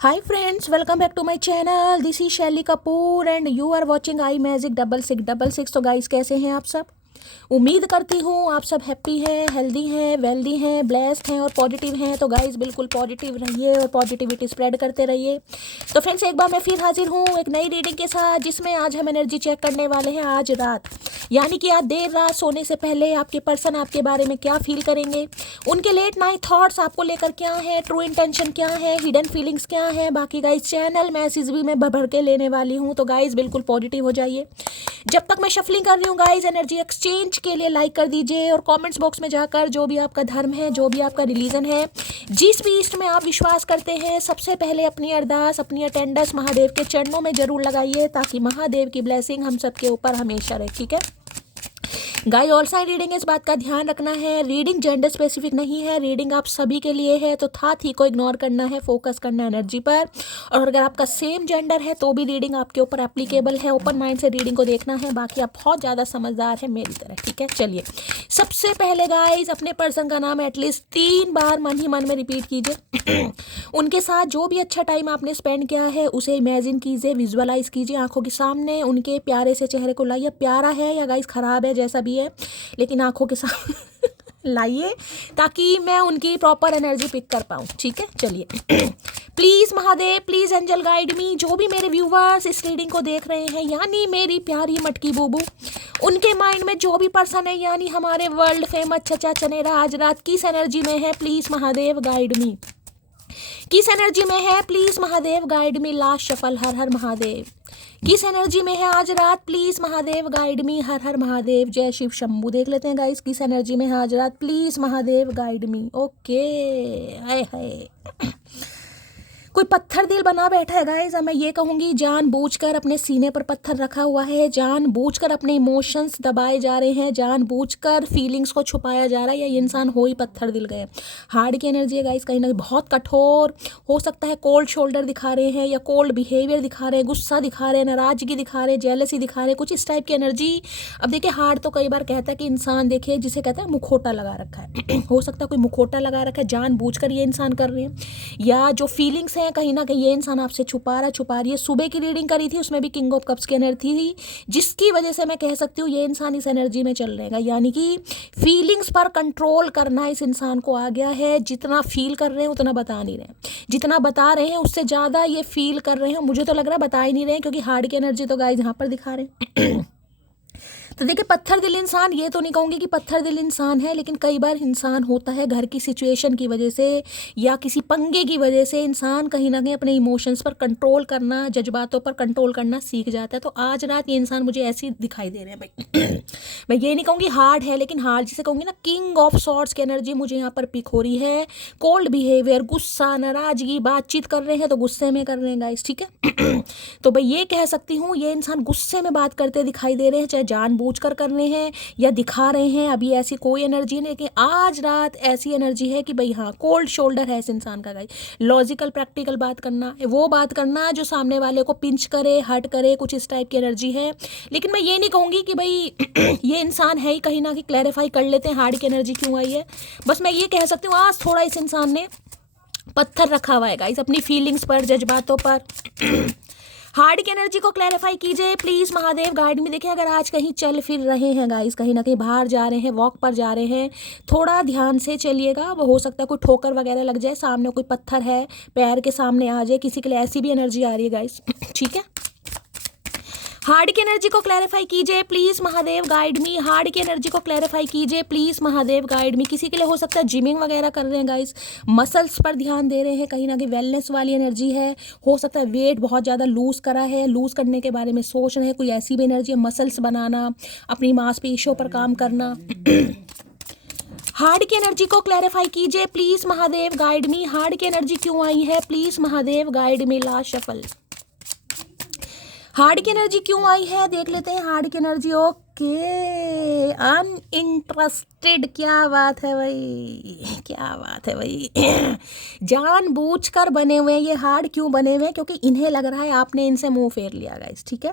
Hi friends, welcome back to my channel. This is Shelly Kapoor and you are watching I magic 6666। तो guys कैसे हैं आप सब? उम्मीद करती हूँ आप सब हैप्पी हैं, हेल्दी हैं, वेल्दी हैं, ब्लेस्ड हैं और पॉजिटिव हैं। तो गाइस बिल्कुल पॉजिटिव रहिए और पॉजिटिविटी स्प्रेड करते रहिए। तो फ्रेंड्स एक बार मैं फिर हाजिर हूँ एक नई रीडिंग के साथ, जिसमें आज हम एनर्जी चेक करने वाले हैं आज रात, यानी कि आज देर रात सोने से पहले आपके पर्सन आपके बारे में क्या फील करेंगे, उनके लेट नाइट थॉट्स आपको लेकर क्या है, ट्रू इंटेंशन क्या है, हिडन फीलिंग्स क्या है। बाकी गाइस चैनल मैसेज भी मैं भर के लेने वाली हूँ, तो गाइस बिल्कुल पॉजिटिव हो जाइए। जब तक मैं शफलिंग कर रही हूँ गाइस, एनर्जी एक्सचेंज के लिए लाइक कर दीजिए और कमेंट्स बॉक्स में जाकर जो भी आपका धर्म है, जो भी आपका रिलीजन है, जिस भी ईस्ट में आप विश्वास करते हैं, सबसे पहले अपनी अरदास, अपनी अटेंडेंस महादेव के चरणों में जरूर लगाइए, ताकि महादेव की ब्लेसिंग हम सबके ऊपर हमेशा रहे। ठीक है गाइस, ऑल साइड रीडिंग, इस बात का ध्यान रखना है, रीडिंग जेंडर स्पेसिफिक नहीं है, रीडिंग आप सभी के लिए है। तो था थी को इग्नोर करना है, फोकस करना है एनर्जी पर। और अगर आपका सेम जेंडर है तो भी रीडिंग आपके ऊपर एप्लीकेबल है। ओपन माइंड से रीडिंग को देखना है। बाकी आप बहुत ज़्यादा समझदार है मेरी तरह। ठीक है, चलिए सबसे पहले गाइस अपने पर्सन का नाम एटलीस्ट 3 बार मन ही मन में रिपीट कीजिए। उनके साथ जो भी अच्छा टाइम आपने स्पेंड किया है उसे इमेजिन कीजिए, विजुअलाइज कीजिए आंखों के सामने। उनके प्यारे से चेहरे को लाइए। प्यारा है या गाइस खराब है, जैसा भी है, लेकिन आंखों के सामने लाइए, ताकि मैं उनकी प्रॉपर एनर्जी पिक कर पाऊँ। ठीक है, चलिए please Mahadev, please angel guide me. जो भी मेरे व्यूवर्स इस रीडिंग को देख रहे हैं, यानी मेरी प्यारी मटकी बूबू, उनके माइंड में जो भी पर्सन है, यानी हमारे वर्ल्ड फेमस चचा चनेरा आज रात किस एनर्जी में है, प्लीज़ महादेव गाइड मी। किस एनर्जी में है, please Mahadev guide me. Last shuffle, हर हर महादेव। किस एनर्जी में है आज रात, प्लीज महादेव गाइड मी। हर हर महादेव, जय शिव शंभू। देख लेते हैं गाइस किस एनर्जी में है आज रात, please Mahadev guide me. Okay, हाय हाय कोई पत्थर दिल बना बैठा है गाइस। मैं ये कहूँगी जानबूझकर अपने सीने पर पत्थर रखा हुआ है, जानबूझकर अपने इमोशंस दबाए जा रहे हैं, जानबूझकर फीलिंग्स को छुपाया जा रहा है, या ये इंसान हो ही पत्थर दिल गए। हार्ड की एनर्जी है गाइस, कहीं ना कहीं बहुत कठोर हो सकता है। कोल्ड शोल्डर दिखा रहे हैं या कोल्ड बिहेवियर दिखा रहे हैं, गुस्सा दिखा रहे हैं, नाराजगी दिखा रहे हैं, जेलसी दिखा रहे हैं, कुछ इस टाइप की एनर्जी। अब देखिए हार्ड तो कई बार कहता है कि इंसान, देखिए जिसे कहता है मुखोटा लगा रखा है। हो सकता है कोई मुखोटा लगा रखा है, जानबूझकर ये इंसान कर रहे हैं, या जो फीलिंग्स हैं कहीं ना कहीं ये इंसान आपसे छुपा रही है। सुबह की रीडिंग करी थी, उसमें भी किंग ऑफ कप्स की एनर्जी थी, जिसकी वजह से मैं कह सकती हूँ ये इंसान इस एनर्जी में चल रहेगा, यानी कि फीलिंग्स पर कंट्रोल करना इस इंसान को आ गया है। जितना फील कर रहे हैं उतना बता नहीं रहे हैं, जितना बता रहे हैं उससे ज़्यादा ये फील कर रहे हैं। मुझे तो लग रहा है बता ही नहीं रहे हैं, क्योंकि हार्ड की एनर्जी तो गाइस यहाँ पर दिखा रहे हैं। तो देखिए पत्थर दिल इंसान, ये तो नहीं कहूँगी कि पत्थर दिल इंसान है, लेकिन कई बार इंसान होता है घर की सिचुएशन की वजह से या किसी पंगे की वजह से इंसान कहीं ना कहीं अपने इमोशंस पर कंट्रोल करना, जज्बातों पर कंट्रोल करना सीख जाता है। तो आज रात ये इंसान मुझे ऐसे दिखाई दे रहे हैं भाई। मैं ये नहीं कहूँगी हार्ड है, लेकिन हार्ड जिसे कहूँगी ना, किंग ऑफ सॉर्ड्स की एनर्जी मुझे यहाँ पर पिक हो रही है। कोल्ड बिहेवियर, गुस्सा, नाराजगी, बातचीत कर रहे हैं तो गुस्से में कर रहे हैं गाइस। ठीक है तो भाई ये कह सकती हूँ ये इंसान गुस्से में बात करते दिखाई दे रहे हैं, चाहे जानबूझकर कर रहे हैं या दिखा रहे हैं। अभी ऐसी कोई एनर्जी नहीं, लेकिन आज रात ऐसी एनर्जी है कि भाई हाँ, कोल्ड शोल्डर है इस इंसान का गाइस। लॉजिकल प्रैक्टिकल बात करना, वो बात करना जो सामने वाले को पिंच करे, हर्ट करे, कुछ इस टाइप की एनर्जी है। लेकिन मैं ये नहीं कहूँगी कि भाई ये इंसान है ही, कहीं ना कहीं क्लैरिफाई कर लेते हैं हार्ड की एनर्जी क्यों आई है। बस मैं ये कह सकती हूँ आज थोड़ा इस इंसान ने पत्थर रखा हुआ है गाइस अपनी फीलिंग्स पर, जज्बातों पर। हार्ड की एनर्जी को क्लैरिफाई कीजिए प्लीज महादेव गाइड में। देखिए अगर आज कहीं चल फिर रहे हैं गाइस, कहीं ना कहीं बाहर जा रहे हैं, वॉक पर जा रहे हैं, थोड़ा ध्यान से चलिएगा। वो हो सकता है कोई ठोकर वगैरह लग जाए, सामने कोई पत्थर है पैर के सामने आ जाए, किसी के लिए ऐसी भी एनर्जी आ रही है गाइस। ठीक है, हार्ड की एनर्जी को क्लैरिफाई कीजिए please Mahadev guide me. Hard की एनर्जी को क्लैरिफाई कीजिए प्लीज महादेव गाइड मी। किसी के लिए हो सकता है जिमिंग वगैरह कर रहे हैं गाइस, मसल्स पर ध्यान दे रहे हैं, कहीं ना कहीं वेलनेस वाली एनर्जी है। हो सकता है वेट बहुत ज़्यादा लूज करा है, लूज करने के बारे में सोच रहे हैं, कोई ऐसी भी एनर्जी है। मसल्स बनाना, अपनी मांसपेशियों पर काम करना। हार्ड की एनर्जी को क्लैरिफाई कीजिए please Mahadev guide me. Hard की एनर्जी क्यों आई है, please Mahadev guide me. Last shuffle, hard की एनर्जी क्यों आई है देख लेते हैं। हार्ड की एनर्जी, ओके ओके, अनइंटरेस्टेड, क्या बात है भाई, क्या बात है भाई। जानबूझकर बने हुए हैं ये हार्ड, क्यों बने हुए हैं? क्योंकि इन्हें लग रहा है आपने इनसे मुंह फेर लिया गाइस, ठीक है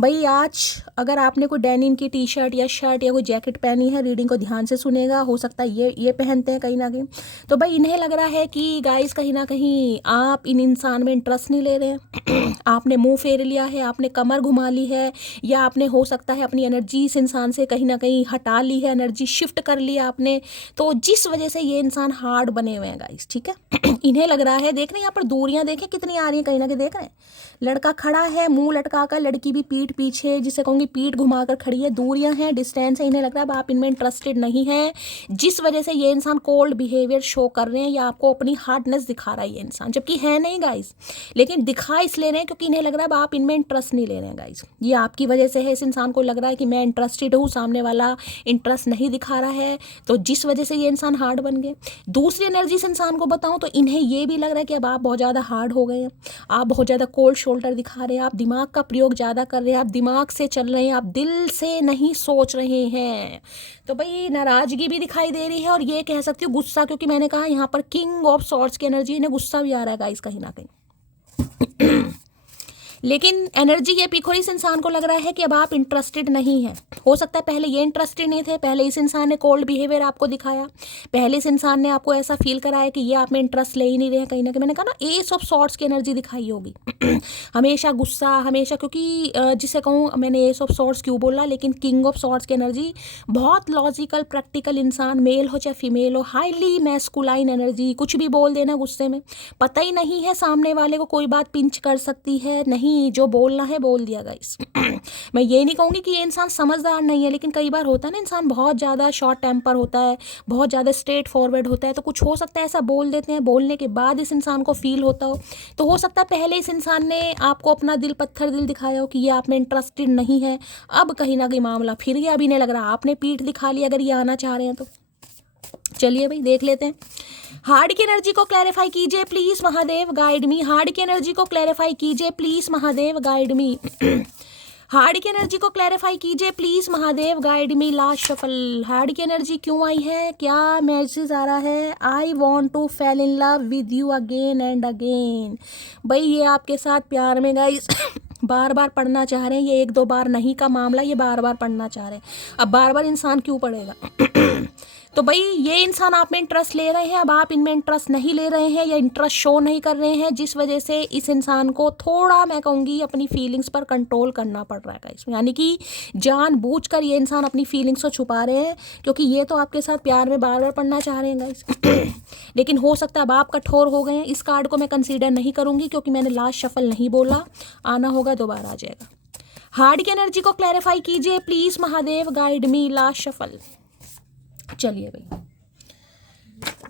भाई। आज अगर आपने कोई डेनिम की टी शर्ट या शर्ट या कोई जैकेट पहनी है, रीडिंग को ध्यान से सुनेगा, हो सकता है ये पहनते हैं कहीं ना कहीं, तो भाई इन्हें लग रहा है कि गाइस कहीं ना कहीं आप इन इंसान में इंटरेस्ट नहीं ले रहे हैं। आपने मुंह फेर लिया है, आपने कमर घुमा ली है, या आपने हो सकता है अपनी एनर्जी इस इंसान से कहीं ना कहीं हटा ली है, एनर्जी शिफ्ट कर लिया आपने, तो जिस वजह से ये इंसान हार्ड बने हुए हैं गाइस, ठीक है। इन्हें लग रहा है, देख रहे हैं यहाँ पर दूरियां देखें कितनी आ रही हैं, कहीं ना कहीं देख रहे हैं, लड़का खड़ा है मुंह लटका कर, लड़की भी पीठ पीछे, जिसे कहूँगी पीठ घुमाकर खड़ी है, दूरियां हैं, डिस्टेंस है, इन्हें लग रहा है अब आप इनमें इंटरेस्टेड नहीं है, जिस वजह से ये इंसान कोल्ड बिहेवियर शो कर रहे हैं या आपको अपनी हार्डनेस दिखा रहा है ये इंसान, जबकि है नहीं गाइस, लेकिन दिखा इसलिए रहे हैं क्योंकि इन्हें लग रहा है अब आप इनमें इंटरेस्ट नहीं ले रहे हैं गाइस। ये आपकी वजह से है, इस इंसान को लग रहा है कि मैं इंटरेस्टेड हूँ, सामने वाला इंटरेस्ट नहीं दिखा रहा है, तो जिस वजह से ये इंसान हार्ड बन गए। दूसरी एनर्जी इस इंसान को बताऊँ तो इन्हें ये भी लग रहा है कि अब आप बहुत ज़्यादा हार्ड हो गए हैं, आप बहुत ज़्यादा कोल्ड शोल्डर दिखा रहे हैं, आप दिमाग का प्रयोग ज़्यादा कर रहे हैं, आप दिमाग से चल रहे हैं, आप दिल से नहीं सोच रहे हैं, तो भाई नाराज़गी भी दिखाई दे रही है, और ये कह सकती हूँ गुस्सा, क्योंकि मैंने कहा यहाँ पर किंग ऑफ सॉर्ड्स की एनर्जी, इन्हें गुस्सा भी आ रहा है गाइस कहीं ना कहीं। लेकिन एनर्जी ये पीक हो रही, इस इंसान को लग रहा है कि अब आप इंटरेस्टेड नहीं हैं। हो सकता है पहले ये इंटरेस्टेड नहीं थे, पहले इस इंसान ने कोल्ड बिहेवियर आपको दिखाया, पहले इस इंसान ने आपको ऐसा फील कराया कि ये आप में इंटरेस्ट ले ही नहीं रहे हैं, कहीं ना कहीं मैंने कहा ना एस ऑफ सॉर्ड्स की एनर्जी दिखाई होगी। हमेशा गुस्सा, हमेशा, क्योंकि जिसे कहूँ मैंने एस ऑफ सॉर्ड्स क्यों बोला, लेकिन किंग ऑफ सॉर्ड्स की एनर्जी बहुत लॉजिकल प्रैक्टिकल इंसान, मेल हो चाहे फीमेल हो, हाईली मैस्कुलाइन एनर्जी, कुछ भी बोल देना गुस्से में, पता ही नहीं है सामने वाले को कोई बात पिंच कर सकती है, नहीं जो बोलना है बोल दिया गाइस। मैं ये नहीं कहूँगी कि ये इंसान समझदार नहीं है, लेकिन कई बार होता है ना इंसान बहुत ज़्यादा शॉर्ट टेम्पर होता है, बहुत ज़्यादा स्ट्रेट फॉरवर्ड होता है, तो कुछ हो सकता है ऐसा बोल देते हैं, बोलने के बाद इस इंसान को फील होता हो, तो हो सकता है पहले इस इंसान ने आपको अपना दिल पत्थर दिल दिखाया हो कि ये आप में इंटरेस्टेड नहीं है, अब कहीं ना कहीं मामला फिर गया, अभी नहीं लग रहा आपने पीठ दिखा ली अगर ये आना चाह रहे हैं तो। चलिए भाई देख लेते हैं, हार्ड की एनर्जी को क्लैरिफाई कीजिए please Mahadev guide me, hard की एनर्जी को क्लैरिफाई कीजिए please Mahadev guide me. Hard की एनर्जी को क्लैरिफाई कीजिए please Mahadev guide me. Last shuffle, hard की एनर्जी क्यों आई है, क्या मैसेज आ रहा है? I want to fell in love with you again and again. भाई ये आपके साथ प्यार में गाइस बार बार पढ़ना चाह रहे हैं, ये एक दो बार नहीं का मामला, ये बार बार पढ़ना चाह रहे हैं। अब बार बार इंसान क्यों पढ़ेगा? तो भाई ये इंसान आप में इंटरेस्ट ले रहे हैं, अब आप इनमें इंटरेस्ट नहीं ले रहे हैं या इंटरेस्ट शो नहीं कर रहे हैं, जिस वजह से इस इंसान को थोड़ा मैं कहूँगी अपनी फीलिंग्स पर कंट्रोल करना पड़ रहा है गाइस, यानी कि जानबूझकर ये इंसान अपनी फीलिंग्स को छुपा रहे हैं, क्योंकि ये तो आपके साथ प्यार में बार बार पढ़ना चाह रहे हैं गाइस। लेकिन हो सकता है अब आप कठोर हो गए हैं, इस कार्ड को मैं कंसीडर नहीं करूँगी क्योंकि मैंने लास्ट शफल नहीं बोला, आना होगा दोबारा आ जाएगा। हार्ड की एनर्जी को क्लैरिफाई कीजिए please Mahadev guide me, last shuffle. चलिए भाई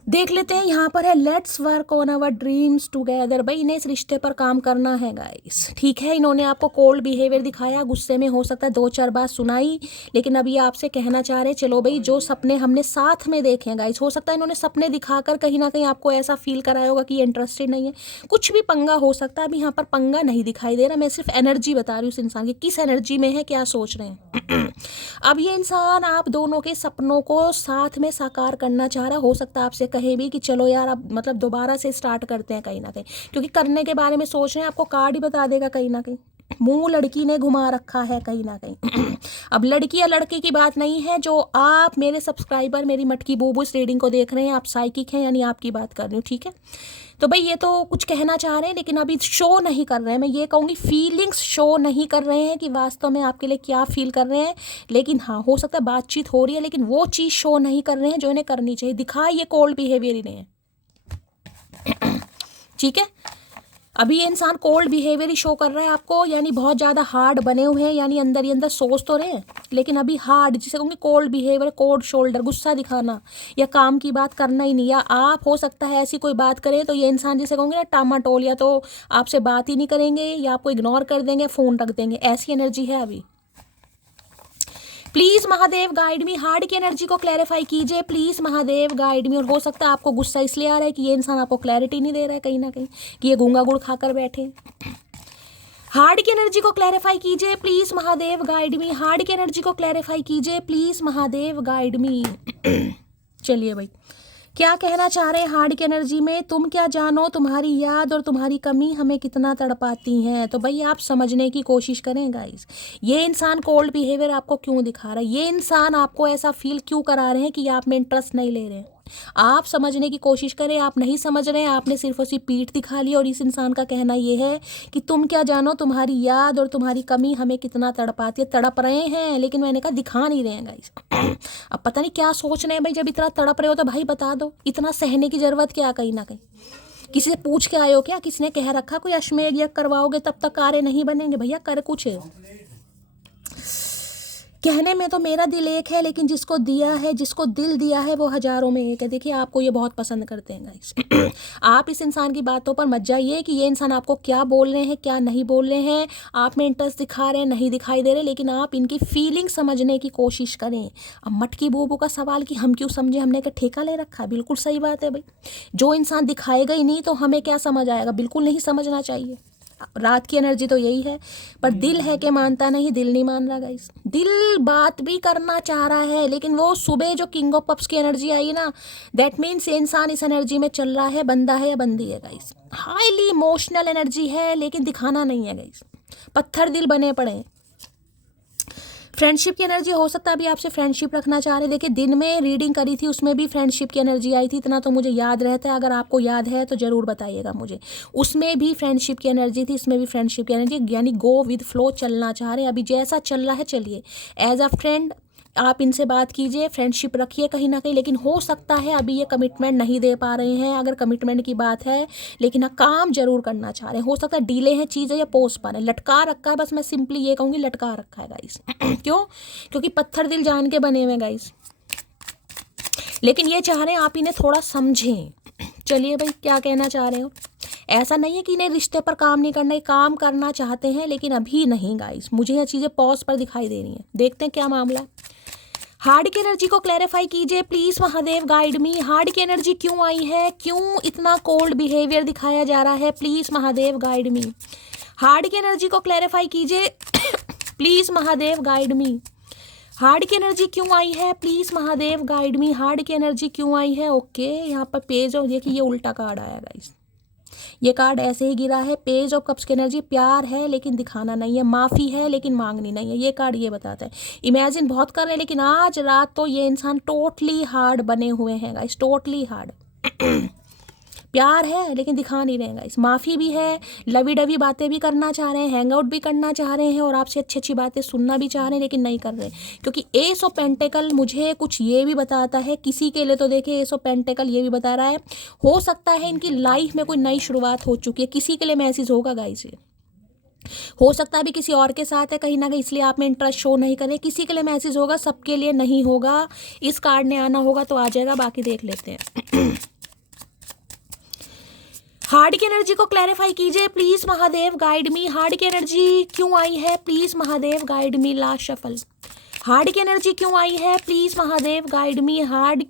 देख लेते हैं, यहाँ पर है let's work on our dreams together. भाई इन्हें इस रिश्ते पर काम करना है गाइस, ठीक है। इन्होंने आपको कोल्ड बिहेवियर दिखाया, गुस्से में हो सकता है दो चार बात सुनाई, लेकिन अभी आपसे कहना चाह रहे चलो भाई जो सपने हमने साथ में देखे हैं गाइस, हो सकता है इन्होंने सपने दिखाकर कहीं ना कहीं आपको ऐसा फील कराया होगा कि ये इंटरेस्टेड नहीं है, कुछ भी पंगा हो सकता है। अभी यहाँ पर पंगा नहीं दिखाई दे रहा, मैं सिर्फ एनर्जी बता रही हूँ उस इंसान की, किस एनर्जी में है, क्या सोच रहे हैं। अब ये इंसान आप दोनों के सपनों को साथ में साकार करना चाह रहा, हो सकता है आपसे कहे भी कि चलो यार अब मतलब दोबारा से स्टार्ट करते हैं कहीं ना कहीं, क्योंकि करने के बारे में सोच रहे हैं, आपको कार्ड ही बता देगा कहीं ना कहीं, मुंह लड़की ने घुमा रखा है कहीं ना कहीं। अब लड़की या लड़के की बात नहीं है, जो आप मेरे सब्सक्राइबर मेरी मटकी बूबू इस रीडिंग को देख रहे हैं, आप साइकिक हैं यानी आपकी बात कर रही हूँ, ठीक है। तो भाई ये तो कुछ कहना चाह रहे हैं लेकिन अभी शो नहीं कर रहे हैं, मैं ये कहूँगी फीलिंग्स शो नहीं कर रहे हैं कि वास्तव में आपके लिए क्या फील कर रहे हैं, लेकिन हाँ हो सकता है बातचीत हो रही है लेकिन वो चीज़ शो नहीं कर रहे हैं जो इन्हें करनी चाहिए, दिखा ये कोल्ड बिहेवियर इन्हें है, ठीक है। अभी ये इंसान कोल्ड बिहेवियर ही शो कर रहा है आपको, यानी बहुत ज़्यादा हार्ड बने हुए हैं, यानी अंदर ही अंदर सोच तो रहे हैं लेकिन अभी हार्ड, जिसे कहूँगी कोल्ड बिहेवियर, कोल्ड शोल्डर, गुस्सा दिखाना या काम की बात करना ही नहीं, या आप हो सकता है ऐसी कोई बात करें तो ये इंसान जिसे कहूँगे ना टामाटोल, या तो आपसे बात ही नहीं करेंगे या आपको इग्नोर कर देंगे, फ़ोन रख देंगे, ऐसी एनर्जी है अभी। Please Mahadev guide me, hard की एनर्जी को क्लैरिफाई कीजिए प्लीज़ महादेव गाइड मी। और हो सकता है आपको गुस्सा इसलिए आ रहा है कि ये इंसान आपको क्लैरिटी नहीं दे रहा है कहीं ना कहीं, कि ये गूंगा गुड़ खाकर बैठे। हार्ट की एनर्जी को क्लैरिफाई कीजिए please Mahadev guide me. Heart की एनर्जी को क्लैरिफाई कीजिए प्लीज महादेव गाइड मी। चलिए भाई, क्या कहना चाह रहे हैं हार्ट की एनर्जी में? तुम क्या जानो तुम्हारी याद और तुम्हारी कमी हमें कितना तड़पाती हैं। तो भाई आप समझने की कोशिश करें गाइस, ये इंसान कोल्ड बिहेवियर आपको क्यों दिखा रहा है, ये इंसान आपको ऐसा फील क्यों करा रहे हैं कि आप में इंटरेस्ट नहीं ले रहे हैं। आप समझने की कोशिश करें, आप नहीं समझ रहे हैं, आपने सिर्फ उसी पीठ दिखा ली। और इस इंसान का कहना ये है कि तुम क्या जानो तुम्हारी याद और तुम्हारी कमी हमें कितना तड़पाती है। तड़प रहे हैं लेकिन मैंने कहा दिखा नहीं रहे हैं गाइस। अब पता नहीं क्या सोच रहे हैं भाई, जब इतना तड़प रहे हो तो भाई बता दो, इतना सहने की जरूरत क्या? कहीं ना कहीं किसी से पूछ के आए हो क्या? किसी ने कह रखा कोई अश्वमेध यज्ञ करवाओगे तब तक कार्य नहीं बनेंगे? भैया कर कुछ। कहने में तो मेरा दिल एक है, लेकिन जिसको दिया है, जिसको दिल दिया है वो हजारों में एक है। देखिए आपको ये बहुत पसंद करते हैं गाइस। आप इस इंसान की बातों पर मत जाइए कि ये इंसान आपको क्या बोल रहे हैं क्या नहीं बोल रहे हैं। आप में इंटरेस्ट दिखा रहे हैं, नहीं दिखाई दे रहे, लेकिन आप इनकी फीलिंग समझने की कोशिश करें। अब मटकी बूबू का सवाल कि हम क्यों समझे, हमने क्या ठेका ले रखा है? बिल्कुल सही बात है भाई, जो इंसान दिखाएगा ही नहीं तो हमें क्या समझ आएगा? बिल्कुल नहीं समझना चाहिए। रात की एनर्जी तो यही है, पर दिल है कि मानता नहीं, दिल नहीं मान रहा गाइस। दिल बात भी करना चाह रहा है, लेकिन वो सुबह जो किंग ऑफ कप्स की एनर्जी आई ना, दैट मीन्स इंसान इस एनर्जी में चल रहा है, बंदा है या बंदी है गाइस। हाईली इमोशनल एनर्जी है, लेकिन दिखाना नहीं है गाइस। पत्थर दिल बने पड़े हैं। फ्रेंडशिप की एनर्जी हो सकता है अभी आपसे फ्रेंडशिप रखना चाह रहे। देखिए दिन में रीडिंग करी थी, उसमें भी फ्रेंडशिप की एनर्जी आई थी, इतना तो मुझे याद रहता है। अगर आपको याद है तो ज़रूर बताइएगा मुझे। उसमें भी फ्रेंडशिप की एनर्जी थी, इसमें भी फ्रेंडशिप की एनर्जी, यानी गो विद फ्लो, चलना चाह रहे हैं। अभी जैसा चल रहा है चलिए, एज अ फ्रेंड आप इनसे बात कीजिए, फ्रेंडशिप रखिए कहीं ना कहीं। लेकिन हो सकता है अभी ये कमिटमेंट नहीं दे पा रहे हैं, अगर कमिटमेंट की बात है, लेकिन हाँ काम जरूर करना चाह रहे हैं। हो सकता है डीले हैं चीज़ें या पोस्ट पा रहे हैं, लटका रखा है। बस मैं सिंपली ये कहूँगी लटका रखा है गाइस। क्यों? क्योंकि पत्थर दिल जान के बने हुए गाइस, लेकिन ये चाह रहे हैं आप इन्हें थोड़ा समझें। चलिए भाई, क्या कहना चाह रहे हो? ऐसा नहीं है कि इन्हें रिश्ते पर काम नहीं करना है, काम करना चाहते हैं, लेकिन अभी नहीं गाइस। मुझे ये चीज़ें पॉज पर दिखाई दे रही हैं। देखते हैं क्या मामला है। हार्ट की एनर्जी को क्लैरिफाई कीजिए please Mahadev guide me. Heart की एनर्जी क्यों आई है, क्यों इतना कोल्ड बिहेवियर दिखाया जा रहा है? Please Mahadev guide me. Heart की एनर्जी को क्लैरिफाई कीजिए please Mahadev guide me. Heart की एनर्जी क्यों आई है? Please Mahadev guide me. Heart की एनर्जी क्यों आई है? ओके, यहाँ पर पेज ऑफ, देखिए ये उल्टा कार्ड आया गाइस। ये कार्ड ऐसे ही गिरा है। पेज ऑफ कप्स की एनर्जी प्यार है लेकिन दिखाना नहीं है, माफ़ी है लेकिन मांगनी नहीं है। ये कार्ड ये बताता है इमेजिन बहुत कर रहे हैं, लेकिन आज रात तो ये इंसान टोटली हार्ड बने हुए हैं गाइस, टोटली हार्ड। प्यार है लेकिन दिखा नहीं रहे गाइस, माफ़ी भी है, लवी डवी बातें भी करना चाह रहे हैं, हैंग आउट भी करना चाह रहे हैं, और आपसे अच्छी अच्छी बातें सुनना भी चाह रहे हैं, लेकिन नहीं कर रहे। क्योंकि एस ऑफ पेंटेकल मुझे कुछ ये भी बताता है किसी के लिए। तो देखिए एस ऑफ पेंटेकल ये भी बता रहा है हो सकता है इनकी लाइफ में कोई नई शुरुआत हो चुकी है। किसी के लिए मैसेज होगा गाइस, ये हो सकता है अभी किसी और के साथ है कहीं ना कहीं, इसलिए आप में इंटरेस्ट शो नहीं करें। किसी के लिए मैसेज होगा, सबके लिए नहीं होगा। इस कार्ड ने आना होगा तो आ जाएगा, बाकी देख लेते हैं। हार्ट की एनर्जी को क्लैरिफाई कीजिए please Mahadev guide me. Heart की एनर्जी क्यों आई है? Please Mahadev guide me. Last shuffle. Heart की एनर्जी क्यों आई है? Please Mahadev guide me. Heart,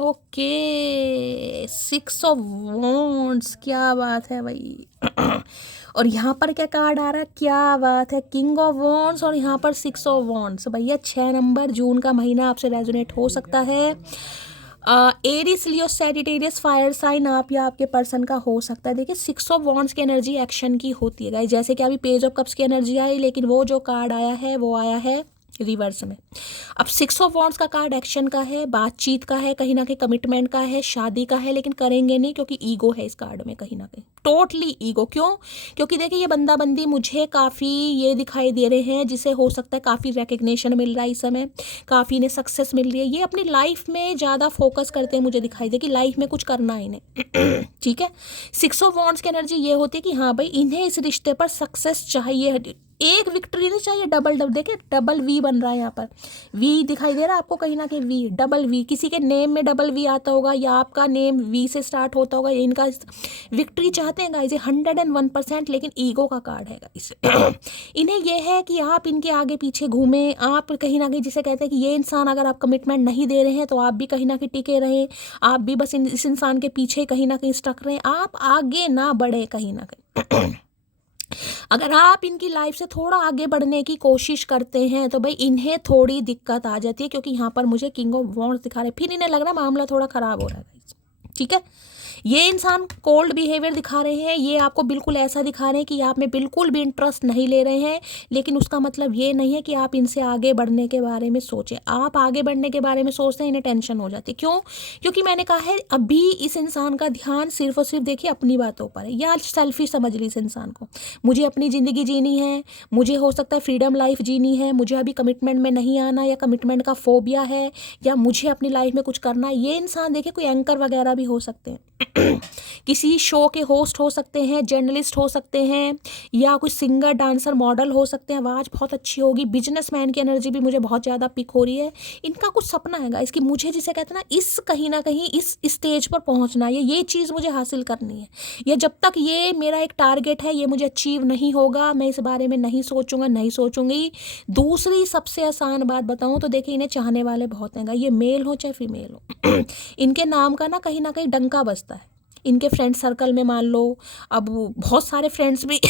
okay, 6 of wands, क्या बात है भाई। और यहाँ पर क्या कार्ड आ रहा है, क्या बात है, किंग ऑफ वॉन्ड्स, और यहाँ पर 6 ऑफ वॉन्ड्स। भैया 6 नंबर, जून का महीना आपसे रेजोनेट हो सकता है। एरिस, लियो, सैजिटेरियस, फायर साइन आप या आपके पर्सन का हो सकता है। देखिए 6 ऑफ वॉन्ड्स की एनर्जी एक्शन की होती है गाइस, जैसे कि अभी पेज ऑफ कप्स की एनर्जी आई, लेकिन वो जो कार्ड आया है वो आया है रिवर्स में। अब 6 ऑफ वॉन्ड्स का कार्ड एक्शन का है, बातचीत का है, कहीं ना कहीं कमिटमेंट का है, शादी का है, लेकिन करेंगे नहीं क्योंकि ईगो है इस कार्ड में, कहीं ना कहीं टोटली ईगो। क्यों? क्योंकि देखिए ये बंदा बंदी मुझे काफ़ी ये दिखाई दे रहे हैं जिसे हो सकता है काफ़ी रिकग्निशन मिल रहा है इस समय, काफ़ी इन्हें सक्सेस मिल रही है। ये अपनी लाइफ में ज़्यादा फोकस करते हैं, मुझे दिखाई दे कि लाइफ में कुछ करना है इन्हें। ठीक है, 6 ऑफ वॉन्ड्स की एनर्जी ये होती है कि हाँ भाई इन्हें इस रिश्ते पर सक्सेस चाहिए, एक विक्ट्री नहीं चाहिए, डबल डबल। देखिए डबल वी बन रहा है यहाँ पर, वी दिखाई दे रहा है आपको कहीं ना कहीं, वी, डबल वी। किसी के नेम में डबल वी आता होगा या आपका नेम वी से स्टार्ट होता होगा। इनका विक्ट्री चाहते हैं गाइस, 101%, लेकिन ईगो का कार्ड है गाइस। इन्हें यह है कि आप इनके आगे पीछे घूमें, आप कहीं ना कहीं जिसे कहते हैं कि ये इंसान अगर आप कमिटमेंट नहीं दे रहे हैं तो आप भी कहीं ना कहीं टिके रहें, आप भी बस इस इंसान के पीछे कहीं ना कहीं स्टक रहें, आप आगे ना बढ़े कहीं ना कहीं। अगर आप इनकी लाइफ से थोड़ा आगे बढ़ने की कोशिश करते हैं तो भाई इन्हें थोड़ी दिक्कत आ जाती है, क्योंकि यहाँ पर मुझे किंग ऑफ वॉन्ड्स दिखा रहे हैं, फिर इन्हें लग रहा है मामला थोड़ा ख़राब हो रहा है guys। ठीक है, ये इंसान कोल्ड बिहेवियर दिखा रहे हैं, ये आपको बिल्कुल ऐसा दिखा रहे हैं कि आप में बिल्कुल भी इंटरेस्ट नहीं ले रहे हैं, लेकिन उसका मतलब ये नहीं है कि आप इनसे आगे बढ़ने के बारे में सोचें। आप आगे बढ़ने के बारे में सोचते हैं, इन्हें टेंशन हो जाती है। क्यों? क्योंकि मैंने कहा है अभी इस इंसान का ध्यान सिर्फ और सिर्फ देखिए अपनी बातों पर है, या सेल्फिश समझ ली इस इंसान को। मुझे अपनी ज़िंदगी जीनी है, मुझे हो सकता है फ्रीडम लाइफ जीनी है, मुझे अभी कमिटमेंट में नहीं आना, या कमिटमेंट का फोबिया है, या मुझे अपनी लाइफ में कुछ करना है। ये इंसान देखिए कोई एंकर वगैरह भी हो सकते हैं किसी शो के होस्ट हो सकते हैं, जर्नलिस्ट हो सकते हैं, या कोई सिंगर, डांसर, मॉडल हो सकते हैं, आवाज़ बहुत अच्छी होगी। बिजनेसमैन की एनर्जी भी मुझे बहुत ज़्यादा पिक हो रही है। इनका कुछ सपना है इसकी, मुझे जिसे कहते हैं ना, इस कहीं ना कहीं इस स्टेज पर पहुंचना है, ये चीज़ मुझे हासिल करनी है, या जब तक ये मेरा एक टारगेट है ये मुझे अचीव नहीं होगा, मैं इस बारे में नहीं सोचूंगा, नहीं सोचूंगी। दूसरी सबसे आसान बात बताऊं तो देखिए इन्हें चाहने वाले बहुत हैं, ये मेल हो चाहे फीमेल हो इनके नाम का ना कहीं डंका बजता है। इनके फ्रेंड सर्कल में मान लो, अब बहुत सारे फ्रेंड्स भी